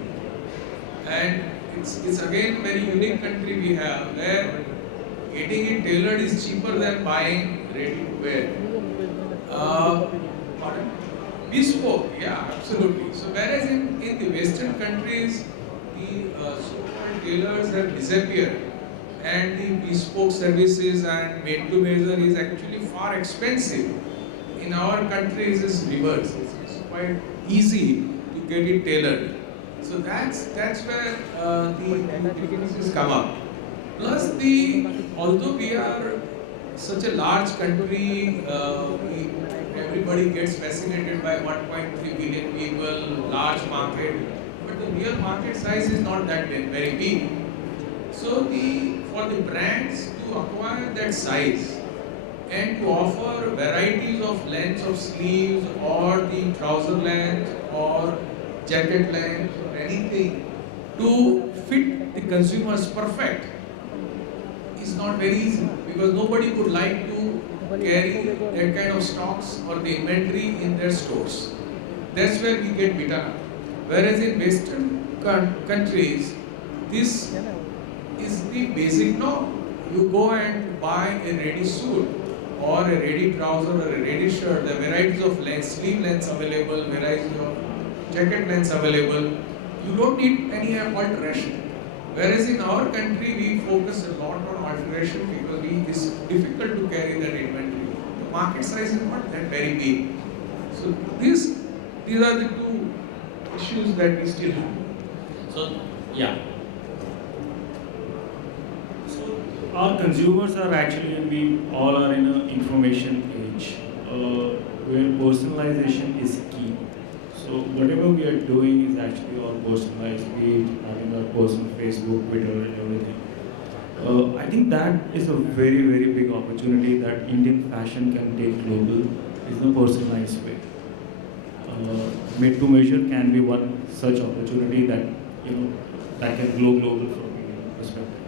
And it's again very unique country we have where getting it tailored is cheaper than buying ready to wear. Bespoke, yeah, absolutely. So whereas in the Western countries, the so-called tailors have disappeared, and the bespoke services and made-to-measure is actually far expensive. In our countries, it's reverse. It's quite easy to get it tailored. So that's where the differences come up. Plus, although we are such a large country, everybody gets fascinated by 1.3 billion people, large market, but the real market size is not that very big. So for the brands to acquire that size and to offer varieties of lengths of sleeves or the trouser length or jacket length or anything to fit the consumers perfect is not very easy, because nobody would like to carry that kind of stocks or the inventory in their stores. That's where we get beaten up. Whereas in Western countries, this is the basic norm. You go and buy a ready suit or a ready trouser or a ready shirt, the varieties of lengths, sleeve lengths available, varieties of jacket lengths available. You don't need any alteration. Whereas in our country, we focus a lot on alteration because it's difficult to carry that inventory. The market size is not that very big. So these are the two issues that we still have. So, yeah. So our consumers are actually, and we all are in an information age where personalization is key. So whatever we are doing is actually all personalized, be it having our personal Facebook, Twitter, and everything. I think that is a very, very big opportunity that Indian fashion can take global, is in a personalized way. Made to measure can be one such opportunity that that can grow global from Indian perspective.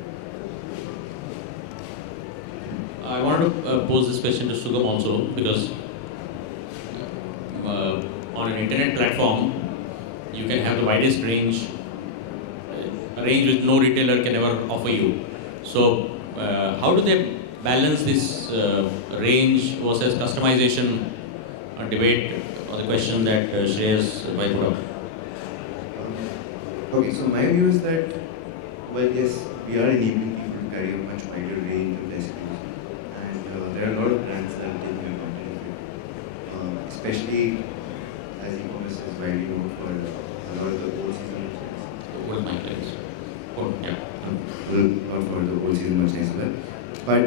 I wanted to pose this question to Sugam also, because on an internet platform, you can have the widest range, a range which no retailer can ever offer you. So, how do they balance this range versus customization debate, or the question that Shreyas put up? Okay, so my view is that, well, yes, we are enabling people to carry a much wider range of SKUs, and there are a lot of brands that are taking advantage of it, especially as e-commerce is widely known for a lot of the old season merchandise. What is my place? Oh, yeah. Or for the old season merchandise as well. But,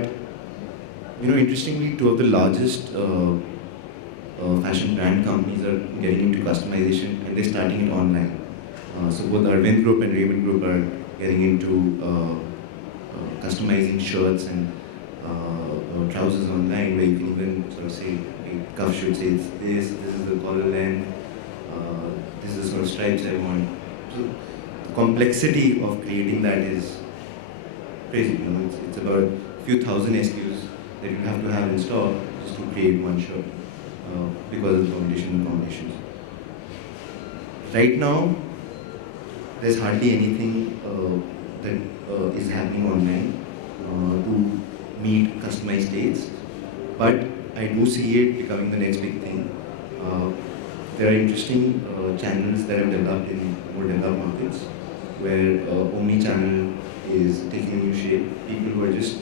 interestingly, two of the largest fashion brand companies are getting into customization, and they're starting it online. So both Arvind Group and Raymond Group are getting into customizing shirts and trousers online, where you can even sort of say, cuff should say it's this is the collar length, this is the sort of stripes I want. So the complexity of creating that is crazy. It's about a few thousand SKUs that you have to have in stock just to create one shirt because of the combinations. Right now, there's hardly anything that is happening online to meet customized tastes, but I do see it becoming the next big thing. There are interesting channels that have developed in more developed markets, where omni-channel is taking a new shape. People who are just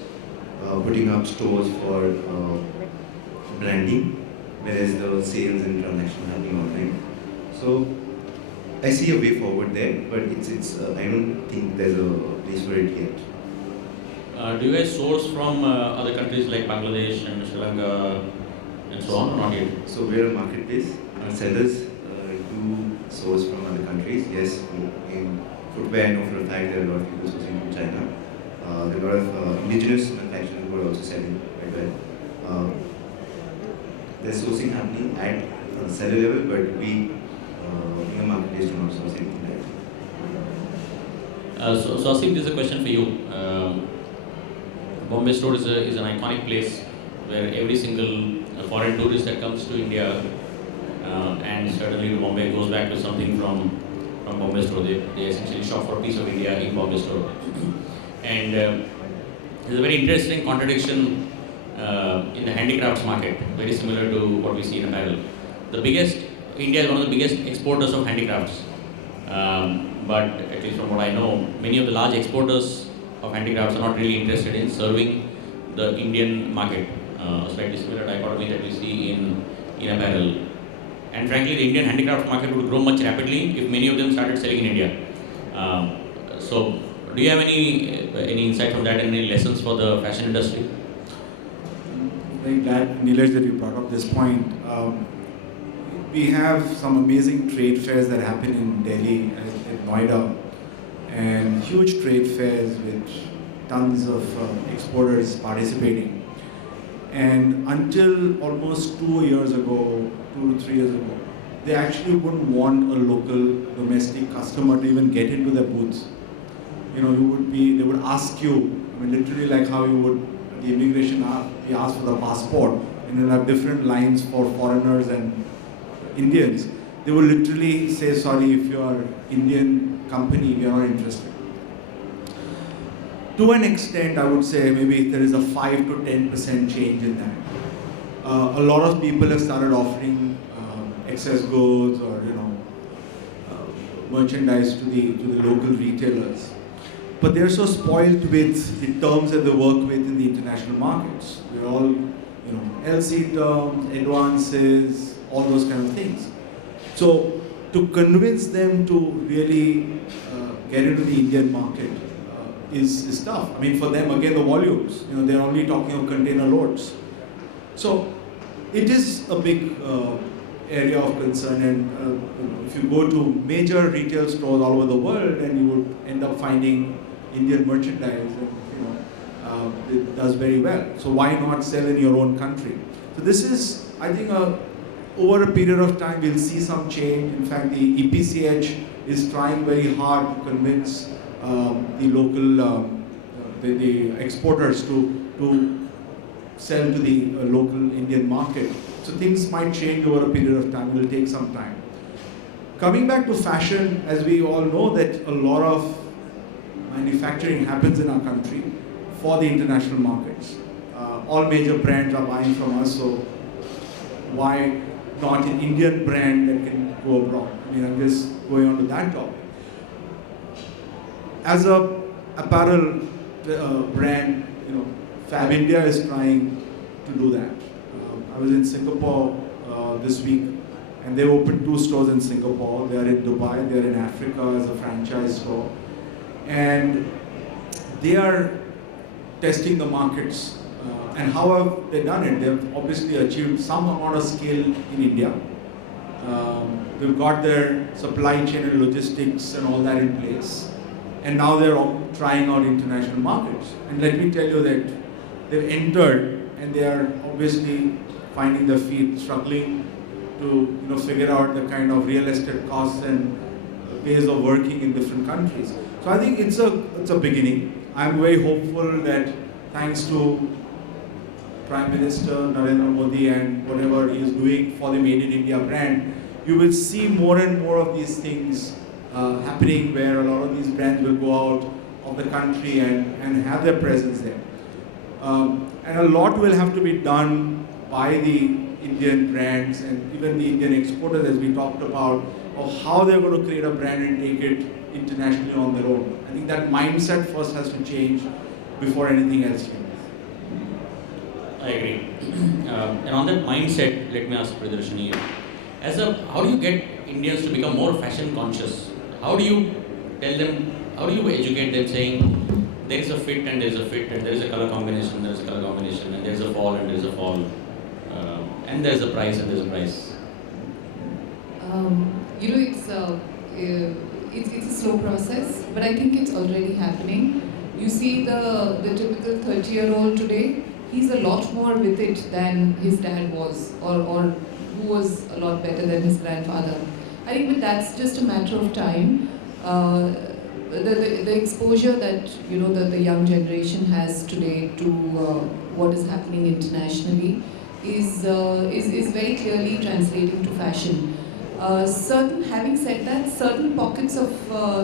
putting up stores for branding, whereas the sales and transactions happening online. So I see a way forward there, but it's I don't think there's a place for it yet. Do you guys source from other countries like Bangladesh and Sri Lanka and so on, or not yet? So we're a marketplace. Sellers do source from other countries. Yes, in footwear, I know for a fact there are a lot of people sourcing from China. There are a lot of indigenous manufacturers who are also selling quite well. There's sourcing happening at seller level, but we in a marketplace do not source anything like that. So Asim, this is a question for you. Bombay store is an iconic place where every single foreign tourist that comes to India and certainly to Bombay goes back to something from Bombay store. They essentially shop for a piece of India in Bombay store. And there's a very interesting contradiction in the handicrafts market, very similar to what we see in apparel. India is one of the biggest exporters of handicrafts. But at least from what I know, many of the large exporters of handicrafts are not really interested in serving the Indian market. Slightly similar dichotomy that we see in apparel. And frankly, the Indian handicraft market would grow much rapidly if many of them started selling in India. So, do you have any insight from that and any lessons for the fashion industry? Very glad, Nilesh, that you brought up this point. We have some amazing trade fairs that happen in Delhi and Noida, and huge trade fairs with tons of exporters participating. And until almost 2 years ago, 2 to 3 years ago, they actually wouldn't want a local domestic customer to even get into their booths. You know, they would ask you, I mean, literally like how you would, at the immigration, we ask for the passport, and you'll have different lines for foreigners and Indians. They will literally say, sorry, if you are Indian company, we are not interested. To an extent, I would say maybe there is a 5 to 10% change in that. A lot of people have started offering excess goods or merchandise to the local retailers, but they're so spoiled with the terms that they work with in the international markets. They're all LC terms, advances, all those kind of things. So to convince them to really get into the Indian market is tough. I mean, for them, again, the volumes, they're only talking of container loads. So it is a big area of concern, and if you go to major retail stores all over the world, and you would end up finding Indian merchandise, and it does very well. So why not sell in your own country? So this is, I think, over a period of time, we'll see some change. In fact, the EPCH is trying very hard to convince the local, the exporters to sell to the local Indian market. So things might change over a period of time. It will take some time. Coming back to fashion, as we all know that a lot of manufacturing happens in our country for the international markets. All major brands are buying from us, so why not an Indian brand that can go abroad? I mean, I'm just going on to that topic. As a apparel brand, Fab India is trying to do that. I was in Singapore this week, and they opened 2 stores in Singapore. They are in Dubai, they are in Africa as a franchise store. And they are testing the markets. And how have they done it? They've obviously achieved some amount of scale in India. They've got their supply chain and logistics and all that in place. And now they're trying out international markets. And let me tell you that they've entered, and they are obviously finding their feet, struggling to figure out the kind of real estate costs and ways of working in different countries. So I think it's a beginning. I'm very hopeful that thanks to Prime Minister Narendra Modi and whatever he is doing for the Made in India brand, you will see more and more of these things happening, where a lot of these brands will go out of the country and have their presence there. And a lot will have to be done by the Indian brands and even the Indian exporters, as we talked about, of how they're going to create a brand and take it internationally on their own. I think that mindset first has to change before anything else changes. I agree. And on that mindset, let me ask Priyadarshini, how do you get Indians to become more fashion conscious? How do you tell them, how do you educate them saying there is a fit and there is a fit and there is a color combination, there is a color combination and there is a fall and there is a fall and there is a price and there is a price? You know, it's a slow process, but I think it's already happening. You see the typical 30-year-old today, he's a lot more with it than his dad was, or who was a lot better than his grandfather. I think but that's just a matter of time. The exposure that the young generation has today to what is happening internationally is very clearly translating to fashion. Having said that, certain pockets of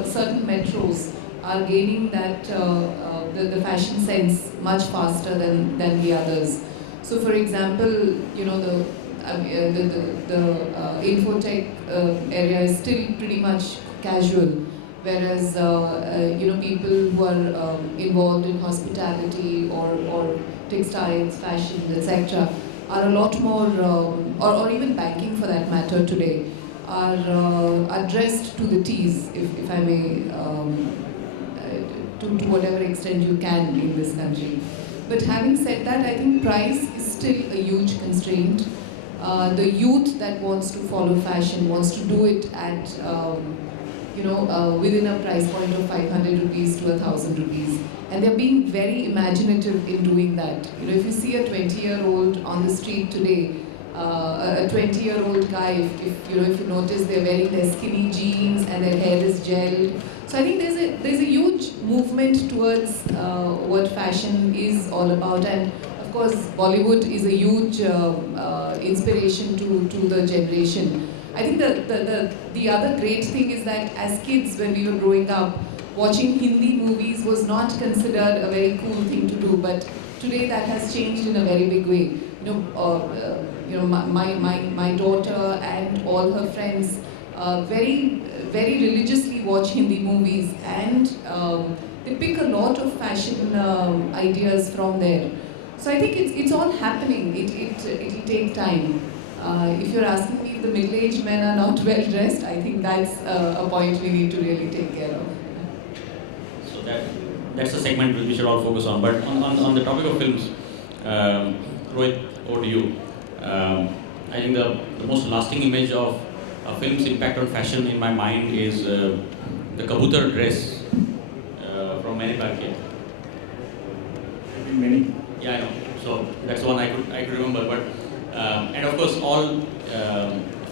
certain metros are gaining that the fashion sense much faster than the others. So, for example, the infotech area is still pretty much casual, whereas people who are involved in hospitality or textiles, fashion, etc., are a lot more, or even banking for that matter today, are dressed to the T's, if I may, to whatever extent you can in this country. But having said that, I think price is still a huge constraint. The youth that wants to follow fashion wants to do it at within a price point of 500 rupees to 1,000 rupees. And they're being very imaginative in doing that. If you see a 20-year-old on the street today, a 20-year-old guy, if you notice, they're wearing their skinny jeans and their hair is gelled. So I think there's a huge movement towards what fashion is all about. And of course, Bollywood is a huge inspiration to the generation. I think the other great thing is that as kids, when we were growing up, watching Hindi movies was not considered a very cool thing to do, but today that has changed in a very big way. My daughter and all her friends very religiously watch Hindi movies, and they pick a lot of fashion ideas from there. So I think it's all happening. It'll take time. If you're asking me if the middle-aged men are not well dressed, I think that's a point we need to really take care of. So that's a segment we should all focus on. But on the topic of films, Rohit, over to you. I think the most lasting image of a film's impact on fashion in my mind is the kabutar dress from Cartier. Many. Yeah, I know. So that's one I could remember. But and of course, all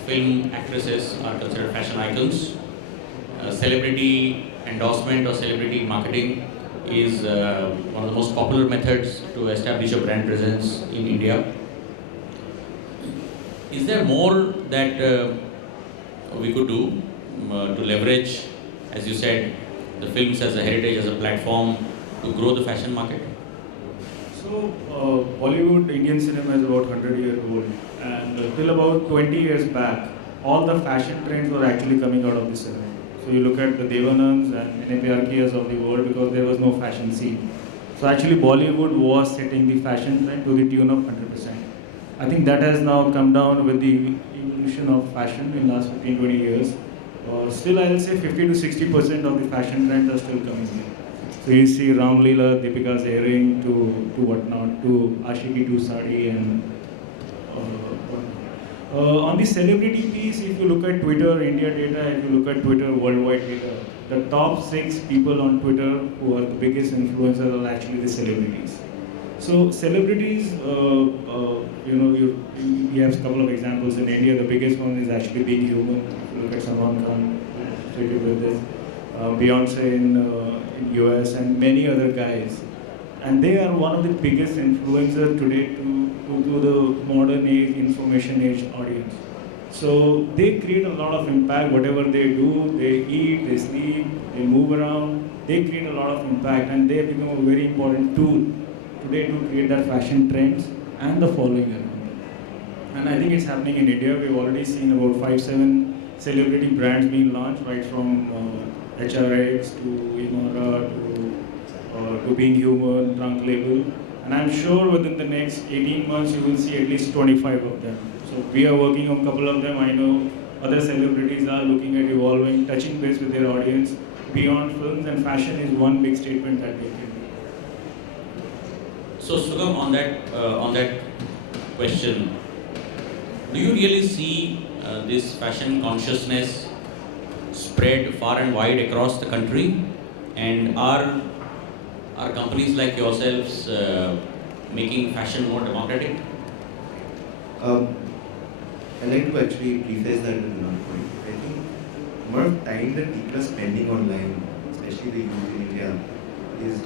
film actresses are considered fashion icons. Celebrity endorsement or celebrity marketing is one of the most popular methods to establish a brand presence in India. Is there more that we could do to leverage, as you said, the films as a heritage, as a platform to grow the fashion market? So, Bollywood, Indian cinema is about 100 years old, and till about 20 years back, all the fashion trends were actually coming out of the cinema. So you look at the Devanans and Indiaretailing of the world, because there was no fashion scene. So actually Bollywood was setting the fashion trend to the tune of 100%. I think that has now come down with the evolution of fashion in the last 15-20 years. Still, I'll say 50 to 60% of the fashion trends are still coming in. So you see Ram Leela, Deepika's earring to whatnot, to Ashiki to sari and on the celebrity piece, if you look at Twitter, India data, if you look at Twitter, worldwide data, the top 6 people on Twitter who are the biggest influencers are actually the celebrities. So celebrities, you have a couple of examples in India. The biggest one is actually Being Human. If you look at Salman Khan, with this, Beyonce in US and many other guys. And they are one of the biggest influencers today to the modern age, information age audience. So they create a lot of impact. Whatever they do, they eat, they sleep, they move around. They create a lot of impact, and they become a very important tool today to create that fashion trends and the following around. and I think it's happening in India. We've already seen about 5-7 celebrity brands being launched, right from HRX to Imara to Being Human, Trunk Label. And I'm sure within the next 18 months you will see at least 25 of them. So we are working on a couple of them. I know other celebrities are looking at evolving, touching base with their audience beyond films, and fashion is one big statement that they can do. So Sugam, on that question, do you really see this fashion consciousness spread far and wide across the country? And are companies like yourselves making fashion more democratic? I'd like to actually preface that with another point. I think the amount of time that people are spending online, especially the youth in India, is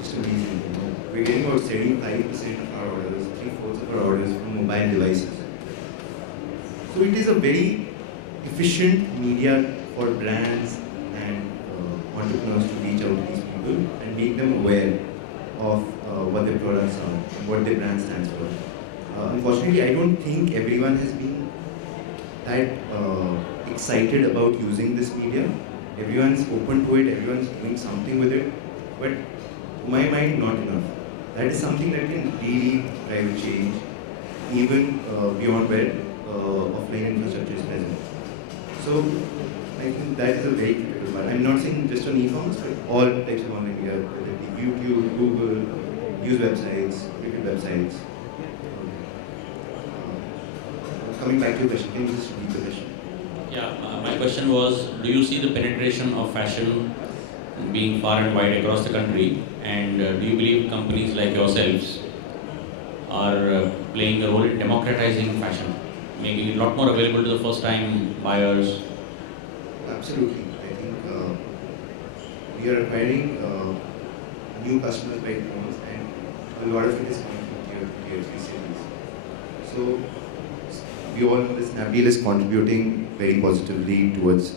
just amazing. You know, we're getting about 75% of our orders, 3/4 of our orders from mobile devices. So it is a very efficient media for brands and entrepreneurs to reach out to these people and make them aware of what their products are and what their brand stands for. Unfortunately, I don't think everyone has been that excited about using this media. Everyone's open to it, everyone's doing something with it, but to my mind, not enough. That is something that can really drive a change, even beyond where offline infrastructure is present. So, I think that is a very critical part. I'm not saying just on e-commerce, but all types of online media, whether it be YouTube, Google, news websites, cricket websites. Coming back to your question, can you just repeat the question? Yeah, my question was, do you see the penetration of fashion being far and wide across the country, and do you believe companies like yourselves are playing a role in democratizing fashion, making it a lot more available to the first time buyers? Absolutely. I think we are acquiring new customers by drones, and a lot of it is coming from tier 3 cities. So we all know that Snapdeal is contributing very positively towards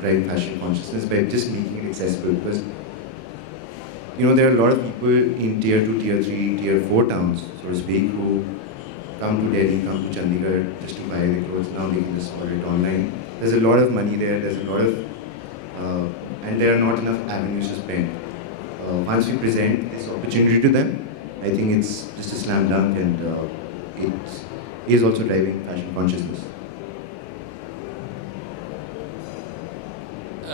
driving fashion consciousness by just making it accessible, because there are a lot of people in tier 2, tier 3, tier 4 towns, so to speak, who come to Delhi, come to Chandigarh just to buy the clothes. Now they can just order it online. There's a lot of money there, there's a lot of, and there are not enough avenues to spend. Once we present this opportunity to them, I think it's just a slam dunk, and it is also driving fashion consciousness.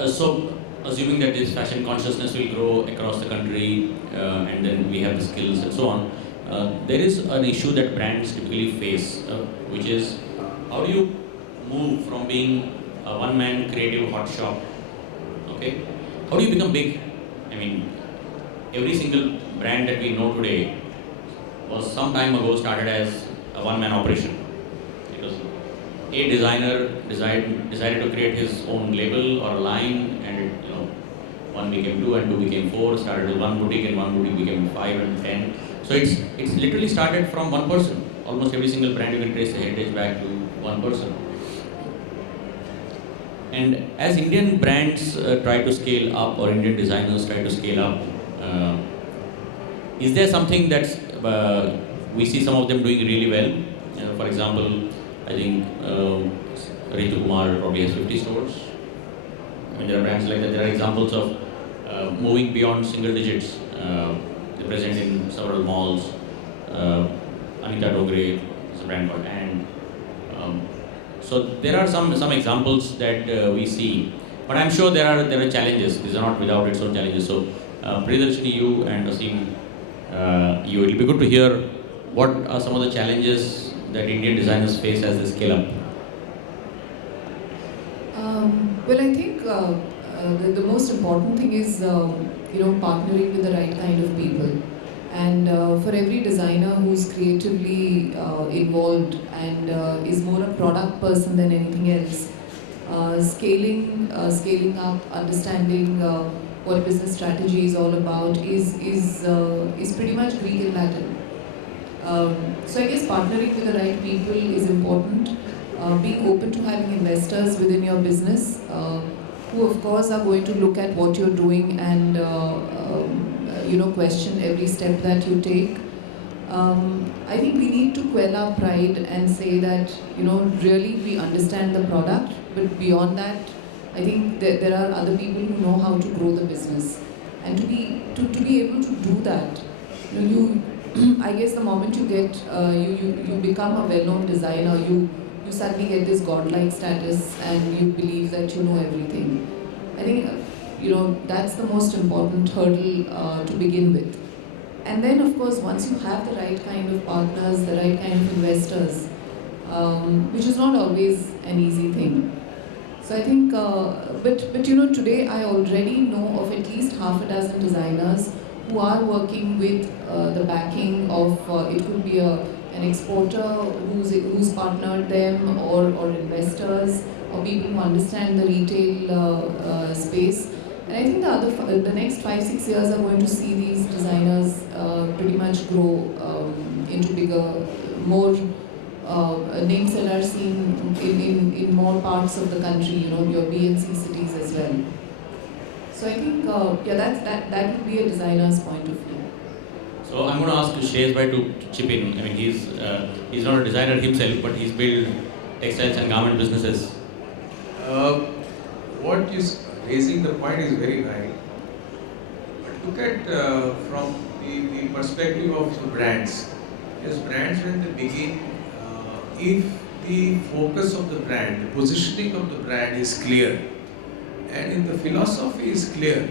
So, assuming that this fashion consciousness will grow across the country, and then we have the skills and so on, there is an issue that brands typically face, which is how do you move from being a one-man creative hot shop, okay? How do you become big? I mean, every single brand that we know today was some time ago started as a one-man operation. Because a designer decided to create his own label or a line, and it, one became 2 and 2 became 4, started with one boutique and one boutique became 5 and 10. So it's literally started from one person. Almost every single brand you can trace the heritage back to one person. And as Indian brands try to scale up, or Indian designers try to scale up, is there something that's we see some of them doing really well? For example, I think Ritu Kumar probably has 50 stores. I mean, there are brands like that. There are examples of moving beyond single digits. They're present in several malls. Anita Dogre is a brand called And. So there are some examples that we see, but I'm sure there are challenges. These are not without its own challenges. So Priyadarshini, you and Asim, it will be good to hear what are some of the challenges that Indian designers face as they scale up. Well, I think the most important thing is partnering with the right kind of people. And for every designer who's creatively involved and is more a product person than anything else, scaling up, understanding what business strategy is all about is pretty much Greek and Latin. So I guess partnering with the right people is important. Being open to having investors within your business, who of course are going to look at what you're doing and question every step that you take. I think we need to quell our pride and say that, really we understand the product, but beyond that, I think that there are other people who know how to grow the business. And to be able to do that, I guess the moment you get, you become a well-known designer, you suddenly get this godlike status and you believe that you know everything. I think, that's the most important hurdle to begin with. And then, of course, once you have the right kind of partners, the right kind of investors, which is not always an easy thing. So I think, but today I already know of at least half a dozen designers who are working with the backing of, it could be an exporter who's partnered them, or investors, or people who understand the retail space. And I think the next 5-6 years are going to see these designers pretty much grow into bigger, more names that are seen in more parts of the country, your B and C cities as well. So I think, that would be a designer's point of view. So I'm going to ask Shreyas bhai to chip in. I mean, he's not a designer himself, but he's built textiles and garment businesses. What is raising the point is very right. But look at from the perspective of the brands. Yes, brands when they begin, if the focus of the brand, the positioning of the brand is clear, and if the philosophy is clear,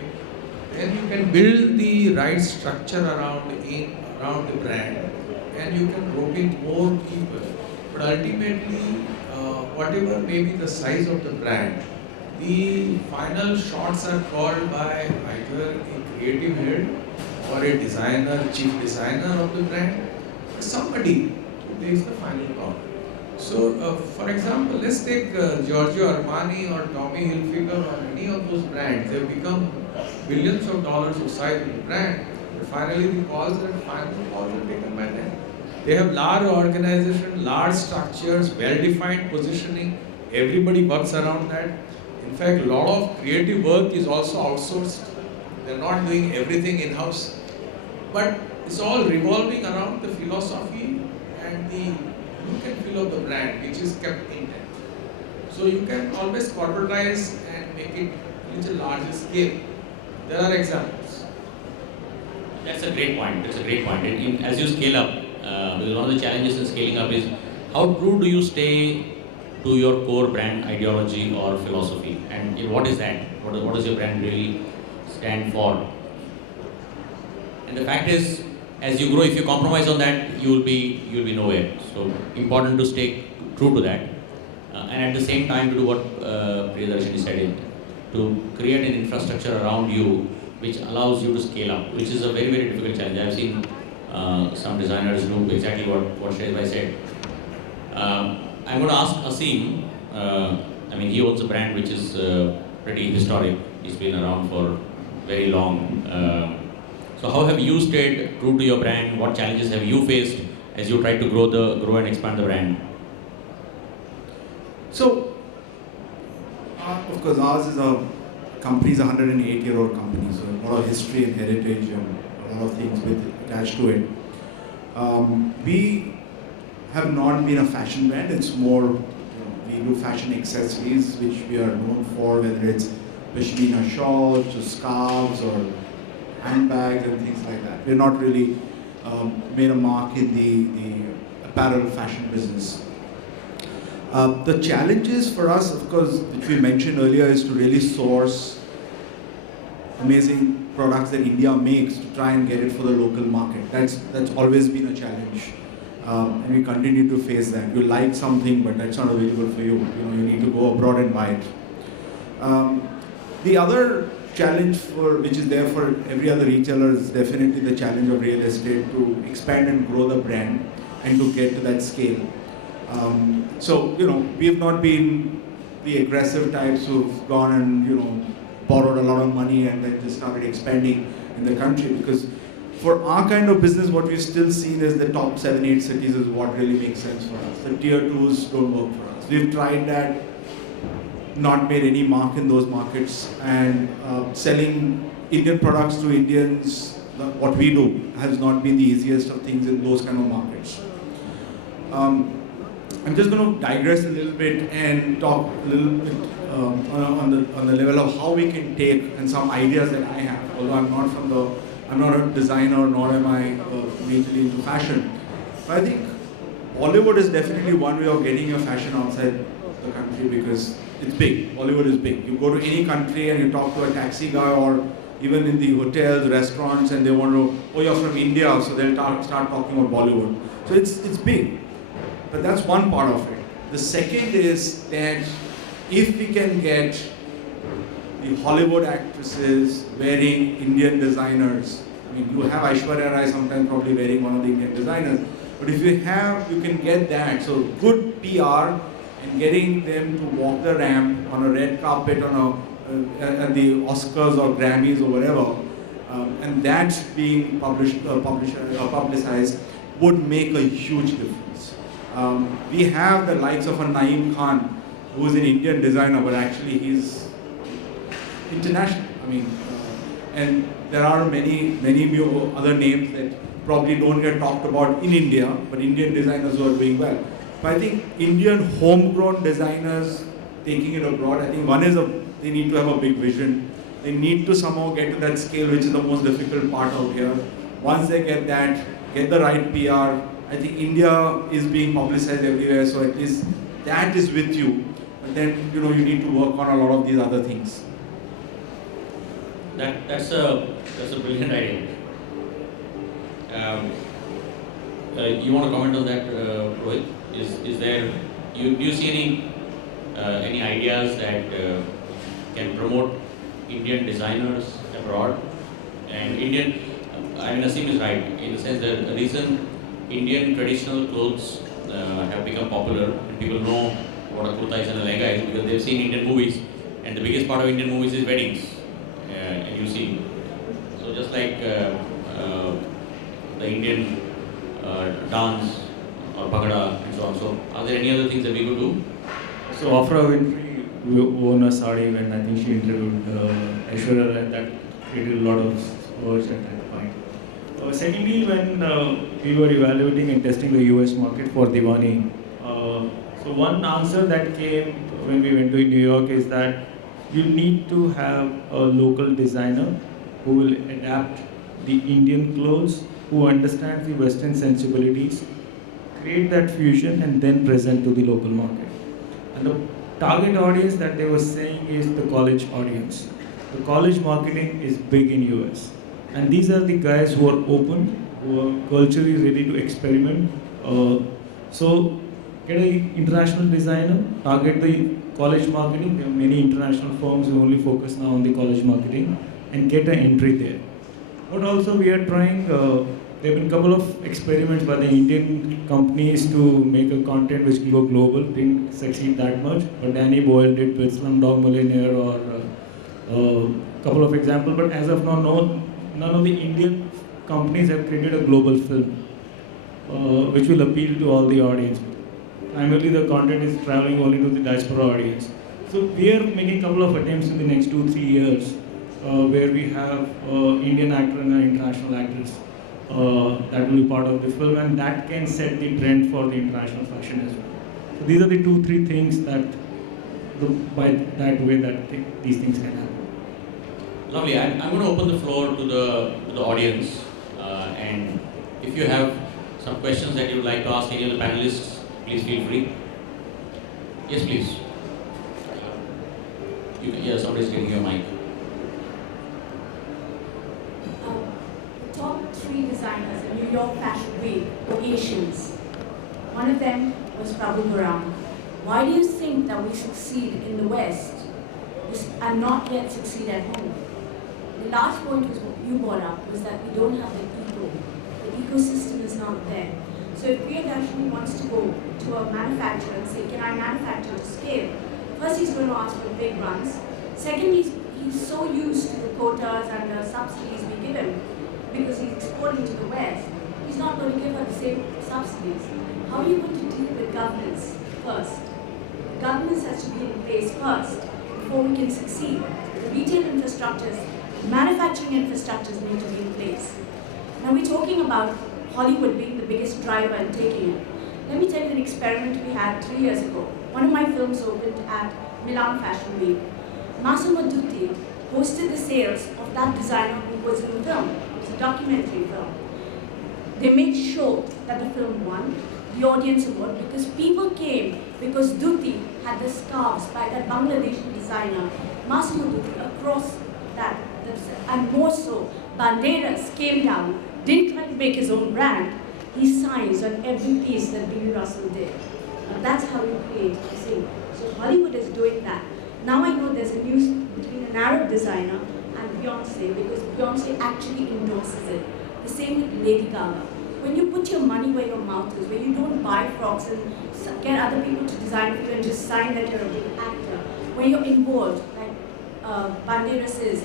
then you can build the right structure around the brand, and you can rope in more people. But ultimately, whatever may be the size of the brand, the final shots are called by either a creative head or a designer, chief designer of the brand, or somebody who takes the final call. So, for example, let's take Giorgio Armani or Tommy Hilfiger or any of those brands. They've become billions of dollars of size of the brand, but finally the calls are taken by them. They have large organization, large structures, well-defined positioning. Everybody works around that. In fact, a lot of creative work is also outsourced. They're not doing everything in-house. But it's all revolving around the philosophy and the look and feel of the brand, which is kept intact. So you can always corporatize and make it little larger scale. There are examples. That's a great point. That's a great point. As you scale up, because one of the challenges in scaling up is how true do you stay to your core brand ideology or philosophy, and what is that? What does your brand really stand for? And the fact is, as you grow, if you compromise on that, you will be nowhere. So important to stay true to that, and at the same time to do what Priyadarshini said, to create an infrastructure around you which allows you to scale up, which is a very, very difficult challenge. I've seen some designers do exactly what Shreyas bhai said. I'm going to ask Asim. I mean, he owns a brand which is pretty historic. He's been around for very long. So how have you stayed true to your brand? What challenges have you faced as you try to grow and expand the brand? So, of course, ours is a 108-year-old company, so a lot of history and heritage and a lot of things attached to it. We have not been a fashion brand. It's more, we do fashion accessories, which we are known for, whether it's pashmina shawls, or scarves, or handbags and things like that. We're not really made a mark in the apparel fashion business. The challenges for us, of course, which we mentioned earlier, is to really source amazing products that India makes to try and get it for the local market. That's always been a challenge, and we continue to face that. You like something, but that's not available for you. You need to go abroad and buy it. The other challenge which is there for every other retailer is definitely the challenge of real estate, to expand and grow the brand and to get to that scale. So we have not been the aggressive types who've gone and borrowed a lot of money and then just started expanding in the country, because for our kind of business, what we've still seen is the top 7-8 cities is what really makes sense for us. The tier 2s don't work for us. We've tried that, not made any mark in those markets, and selling Indian products to Indians what we do has not been the easiest of things in those kind of markets. I'm just going to digress a little bit and talk a little bit on the level of how we can take and some ideas that I have. Although I'm not a designer, nor am I majorly into fashion. But I think Bollywood is definitely one way of getting your fashion outside the country because it's big. Bollywood is big. You go to any country and you talk to a taxi guy or even in the hotels, restaurants, and they want to, oh, you're from India, so they'll start talking about Bollywood. So it's big. But that's one part of it. The second is that if we can get the Hollywood actresses wearing Indian designers, I mean, you have Aishwarya Rai sometimes probably wearing one of the Indian designers, but if you can get that, so good PR and getting them to walk the ramp on a red carpet at the Oscars or Grammys or whatever, and that's being publicized would make a huge difference. We have the likes of a Naeem Khan, who is an Indian designer, but actually he's international. I mean, and there are many other names that probably don't get talked about in India, but Indian designers who are doing well. But I think Indian homegrown designers taking it abroad, I think one is they need to have a big vision. They need to somehow get to that scale, which is the most difficult part out here. Once they get that, get the right PR, I think India is being publicized everywhere, so at least that is with you. But then, you need to work on a lot of these other things. That's a brilliant idea. You want to comment on that, Rohit? Is there? Do you see any ideas that can promote Indian designers abroad? And Naseem is right in the sense that the reason Indian traditional clothes have become popular and people know what a kurta is and a lehenga is because they've seen Indian movies, and the biggest part of Indian movies is weddings, and you see. So just like the Indian dance or bhangra and so on. So are there any other things that we could do? So Afra Winfrey won a sari when I think she interviewed Aishwarya, and that created a lot of surge at that point. Secondly, when we were evaluating and testing the US market for Diwani, so one answer that came when we went to New York is that you need to have a local designer who will adapt the Indian clothes, who understands the Western sensibilities, create that fusion and then present to the local market. And the target audience that they were saying is the college audience. The college marketing is big in US. And these are the guys who are open, who are culturally ready to experiment. So get an international designer, target the college marketing. There are many international firms who only focus now on the college marketing, and get an entry there. But also we are trying, there have been a couple of experiments by the Indian companies to make a content which will go global. Didn't succeed that much, but Danny Boyle did with Slumdog Millionaire or a couple of examples. But as of now, none of the Indian companies have created a global film which will appeal to all the audience. Primarily the content is traveling only to the diaspora audience. So we are making a couple of attempts in the next 2-3 years where we have Indian actor and an international actress that will be part of the film, and that can set the trend for the international fashion as well. So these are the 2-3 things that these things can happen. Lovely. I'm going to open the floor to the audience, and if you have some questions that you would like to ask any of the panelists, please feel free. Yes, please. Somebody's getting your mic. Top 3 designers in New York Fashion Week were Asians. One of them was Prabhu Gurung. Why do you think that we succeed in the West and not yet succeed at home? The last point was what you brought up, was that we don't have the people. The ecosystem is not there. So if Priya Darshini wants to go to a manufacturer and say, can I manufacture to scale? First, he's going to ask for big runs. Second, he's so used to the quotas and the subsidies we give him because he's exporting to the West. He's not going to give her the same subsidies. How are you going to deal with governance first? The governance has to be in place first before we can succeed. The retail infrastructures, manufacturing infrastructures need to be in place. Now we're talking about Hollywood being the biggest driver and taking it. Let me tell you an experiment we had 3 years ago. One of my films opened at Milan Fashion Week. Massimo Dutti hosted the sales of that designer who was in the film. It was a documentary film. They made sure that the film won the audience award because people came because Dutti had the scarves by that Bangladeshi designer, Massimo Dutti, across that. And more so, Banderas came down, didn't try to make his own brand. He signs on every piece that Billy Russell did. And that's how you create a scene. So Hollywood is doing that. Now I know there's a news between an Arab designer and Beyonce because Beyonce actually endorses it. The same with Lady Gaga. When you put your money where your mouth is, where you don't buy frocks and get other people to design for you and just sign that you're a big actor, when you're involved, like Banderas is,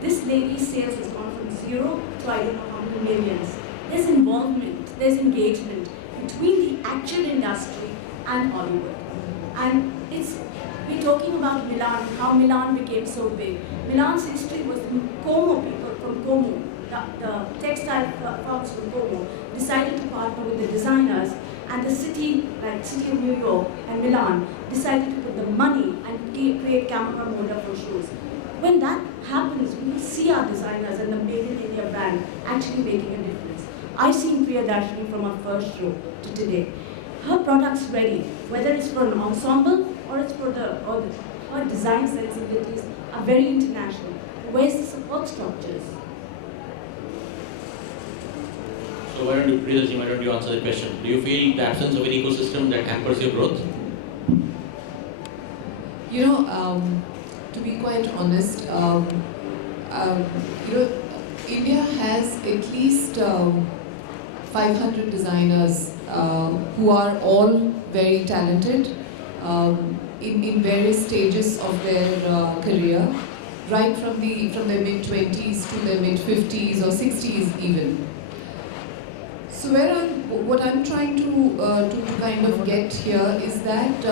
this lady's sales has gone from 0 to I don't know how many millions. There's involvement, there's engagement between the actual industry and Hollywood. And we're talking about Milan, how Milan became so big. Milan's history was the Como people from Como, the textile firms from Como, decided to partner with the designers, and the city, like city of New York and Milan, decided to put the money and create camera motor for shoes. When that happens, we will see our designers and the Made in India brand actually making a difference. I've seen Priyadarshini from our first show to today. Her product's ready, whether it's for an ensemble or it's for her design sensibilities are very international. Where's the support structures? So why don't you answer the question? Do you feel the absence of an ecosystem that hampers your growth? You know, to be quite honest, India has at least 500 designers who are all very talented in various stages of their career, right from their mid-20s to their mid-50s or 60s even. So what I'm trying to kind of get here is that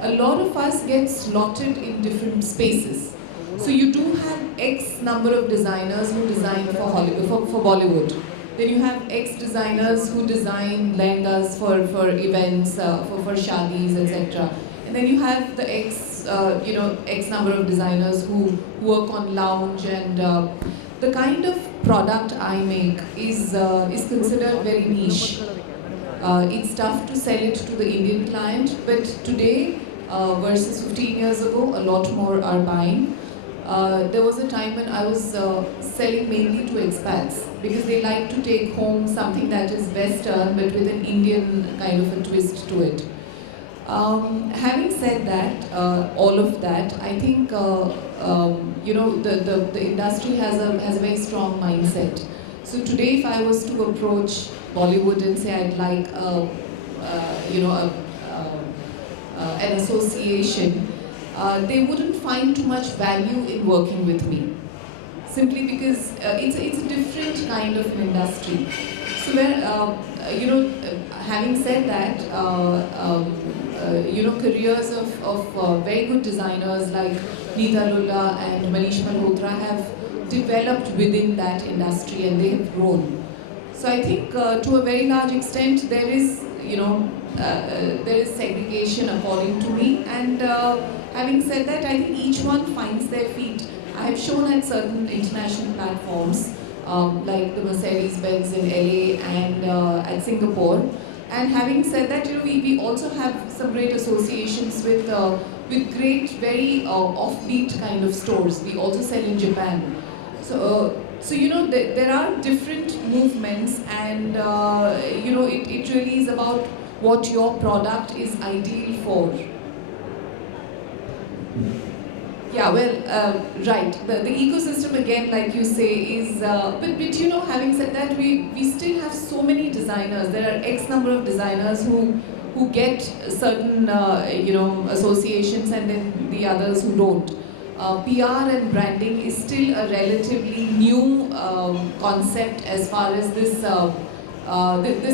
a lot of us get slotted in different spaces. So you do have X number of designers who design for Hollywood, for Bollywood. Then you have X designers who design lehengas for events, for shadis, etc. And then you have the X number of designers who work on lounge, and the kind of product I make is considered very niche. It's tough to sell it to the Indian client, but today versus 15 years ago, a lot more are buying. There was a time when I was selling mainly to expats because they like to take home something that is Western but with an Indian kind of a twist to it. Having said that, all of that, I think the industry has a very strong mindset. So today, if I was to approach Bollywood and say I'd like an association, they wouldn't find too much value in working with me, simply because it's a different kind of an industry. So having said that, careers of very good designers like Neeta Lulla and Manish Malhotra have developed within that industry and they have grown. So I think to a very large extent there is segregation according to me, and having said that, I think each one finds their feet. I have shown at certain international platforms like the Mercedes-Benz in LA and at Singapore. And having said that, we also have some great associations with great, very offbeat kind of stores. We also sell in Japan. So there are different movements, and it really is about what your product is ideal for. Yeah, well, right. The ecosystem, again, like you say, is... but having said that, we still have so many designers. There are X number of designers who get certain, associations, and then the others who don't. PR and branding is still a relatively new concept as far as this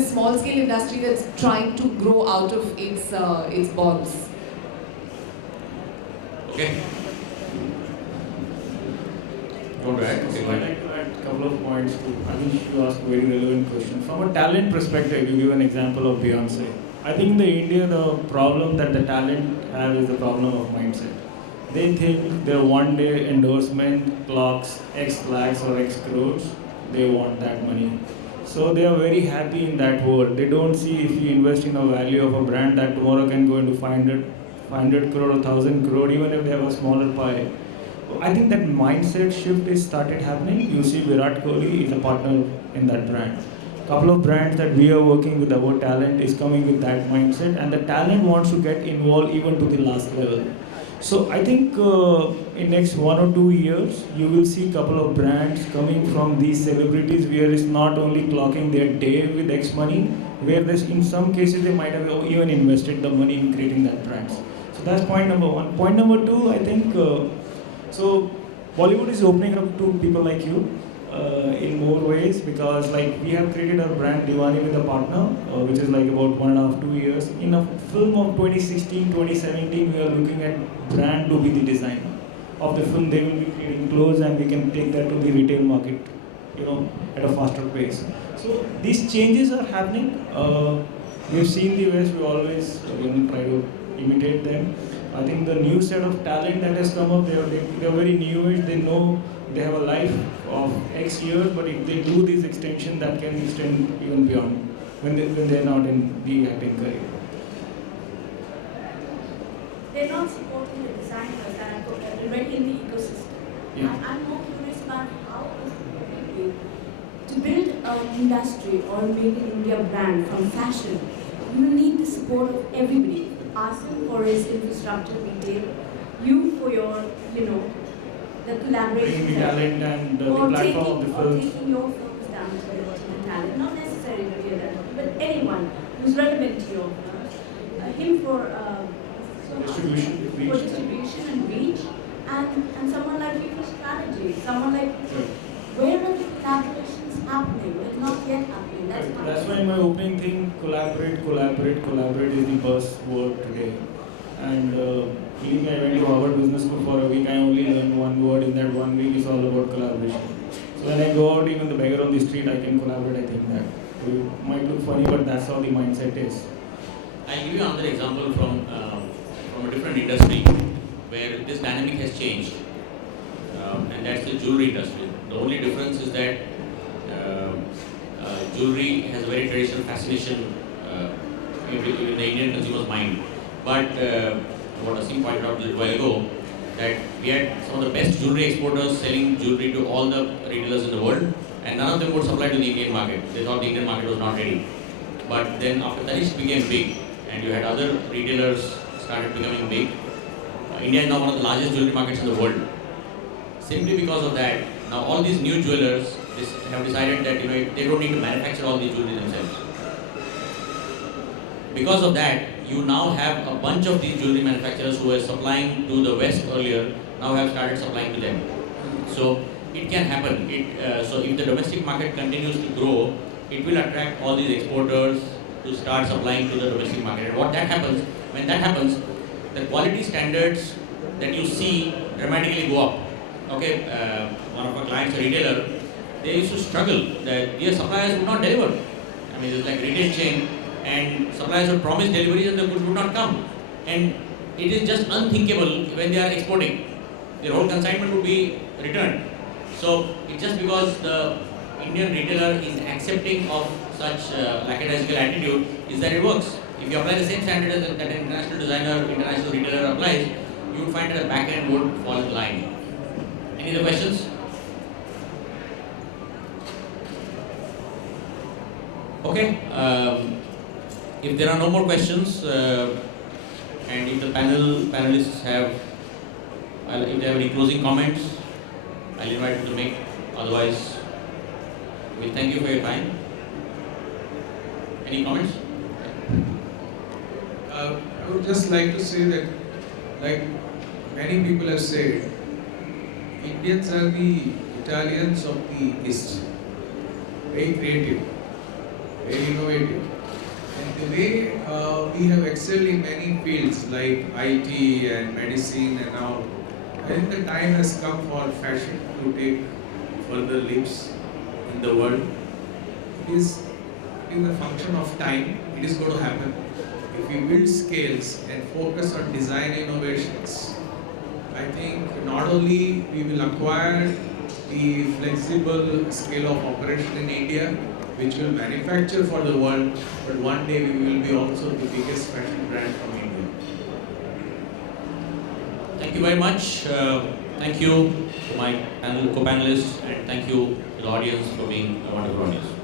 small-scale industry that's trying to grow out of its balls. Okay. Don't add. Okay, So I'd like to add couple of points to, I think you asked a very relevant question. From a talent perspective, you give an example of Beyonce. I think in the India, the problem that the talent have is the problem of mindset. They think their one day endorsement clocks X lakhs or X crores, they want that money. So they are very happy in that world. They don't see if you invest in a value of a brand that tomorrow can go into 500 crore or 1000 crore, even if they have a smaller pie. I think that mindset shift is started happening. You see Virat Kohli is a partner in that brand. Couple of brands that we are working with our talent is coming with that mindset, and the talent wants to get involved even to the last level. So I think in next 1 or 2 years, you will see couple of brands coming from these celebrities where it's not only clocking their day with X money, where there's, in some cases they might have even invested the money in creating that brands. So that's point number one. Point number two, I think, so Bollywood is opening up to people like you in more ways, because like we have created our brand Diwani with a partner, which is like about 1.5 to 2 years. In a film of 2016, 2017, we are looking at brand to be the designer of the film. They will be creating clothes and we can take that to the retail market, at a faster pace. So these changes are happening. We've seen the West, we always try to imitate them. I think the new set of talent that has come up, they are very newish. They know they have a life of X years, but if they do this extension, that can extend even beyond when they're not in the acting career. They're not supporting the designers that are already in the ecosystem. Yeah. I'm more curious about how is it to build an industry or make an India brand from fashion. You need the support of everybody. Asim for his infrastructure retail, you for your, the collaboration. Bringing the talent and the platform of the or films. taking your films down to the talent, not necessarily to the other, but anyone who's relevant to your films. Him for Distribution, reach. for distribution and reach, and someone like you for strategy, someone like where are the collaborations happening? It's not yet happening. That's why my opening thing, collaborate is the buzzword today. And believe me, I went to Harvard Business School for a week. I only learned one word in that 1 week. Is all about collaboration. So when I go out, even the beggar on the street, I can collaborate. I think that it might look funny, but that's how the mindset is. I'll give you another example from a different industry where this dynamic has changed, and that's the jewelry industry. The only difference is that jewelry has a very traditional fascination in the Indian consumer's mind. But what Asim pointed out a little while ago, that we had some of the best jewelry exporters selling jewelry to all the retailers in the world, and none of them would supply to the Indian market. They thought the Indian market was not ready. But then after Tanishq became big, and you had other retailers started becoming big, India is now one of the largest jewelry markets in the world. Simply because of that, now all these new jewelers have decided that they don't need to manufacture all these jewelry themselves. Because of that, you now have a bunch of these jewelry manufacturers who were supplying to the West earlier, now have started supplying to them. So it can happen. So if the domestic market continues to grow, it will attract all these exporters to start supplying to the domestic market. And when that happens, the quality standards that you see dramatically go up. Okay, one of our clients, a retailer, they used to struggle that their suppliers would not deliver. I mean, it's like retail chain, and suppliers would promise deliveries and the goods would not come. And it is just unthinkable when they are exporting. Their whole consignment would be returned. So it's just because the Indian retailer is accepting of such lackadaisical attitude is that it works. If you apply the same standard as that an international designer, international retailer applies, you would find that the back end would fall in line. Any other questions? Okay. If there are no more questions, and if the panelists have, if they have any closing comments, I'll invite you to make. Otherwise, we thank you for your time. Any comments? I would just like to say that, like many people have said, Indians are the Italians of the East. Very creative, very innovative. And the way we have excelled in many fields like IT and medicine and all, I think the time has come for fashion to take further leaps in the world. It is a function of time. It is going to happen. If we build scales and focus on design innovations, I think not only we will acquire the flexible scale of operation in India, which will manufacture for the world, but one day we will be also the biggest fashion brand from India. Thank you very much. Thank you to my co-panelists, and thank you to the audience for being a wonderful audience.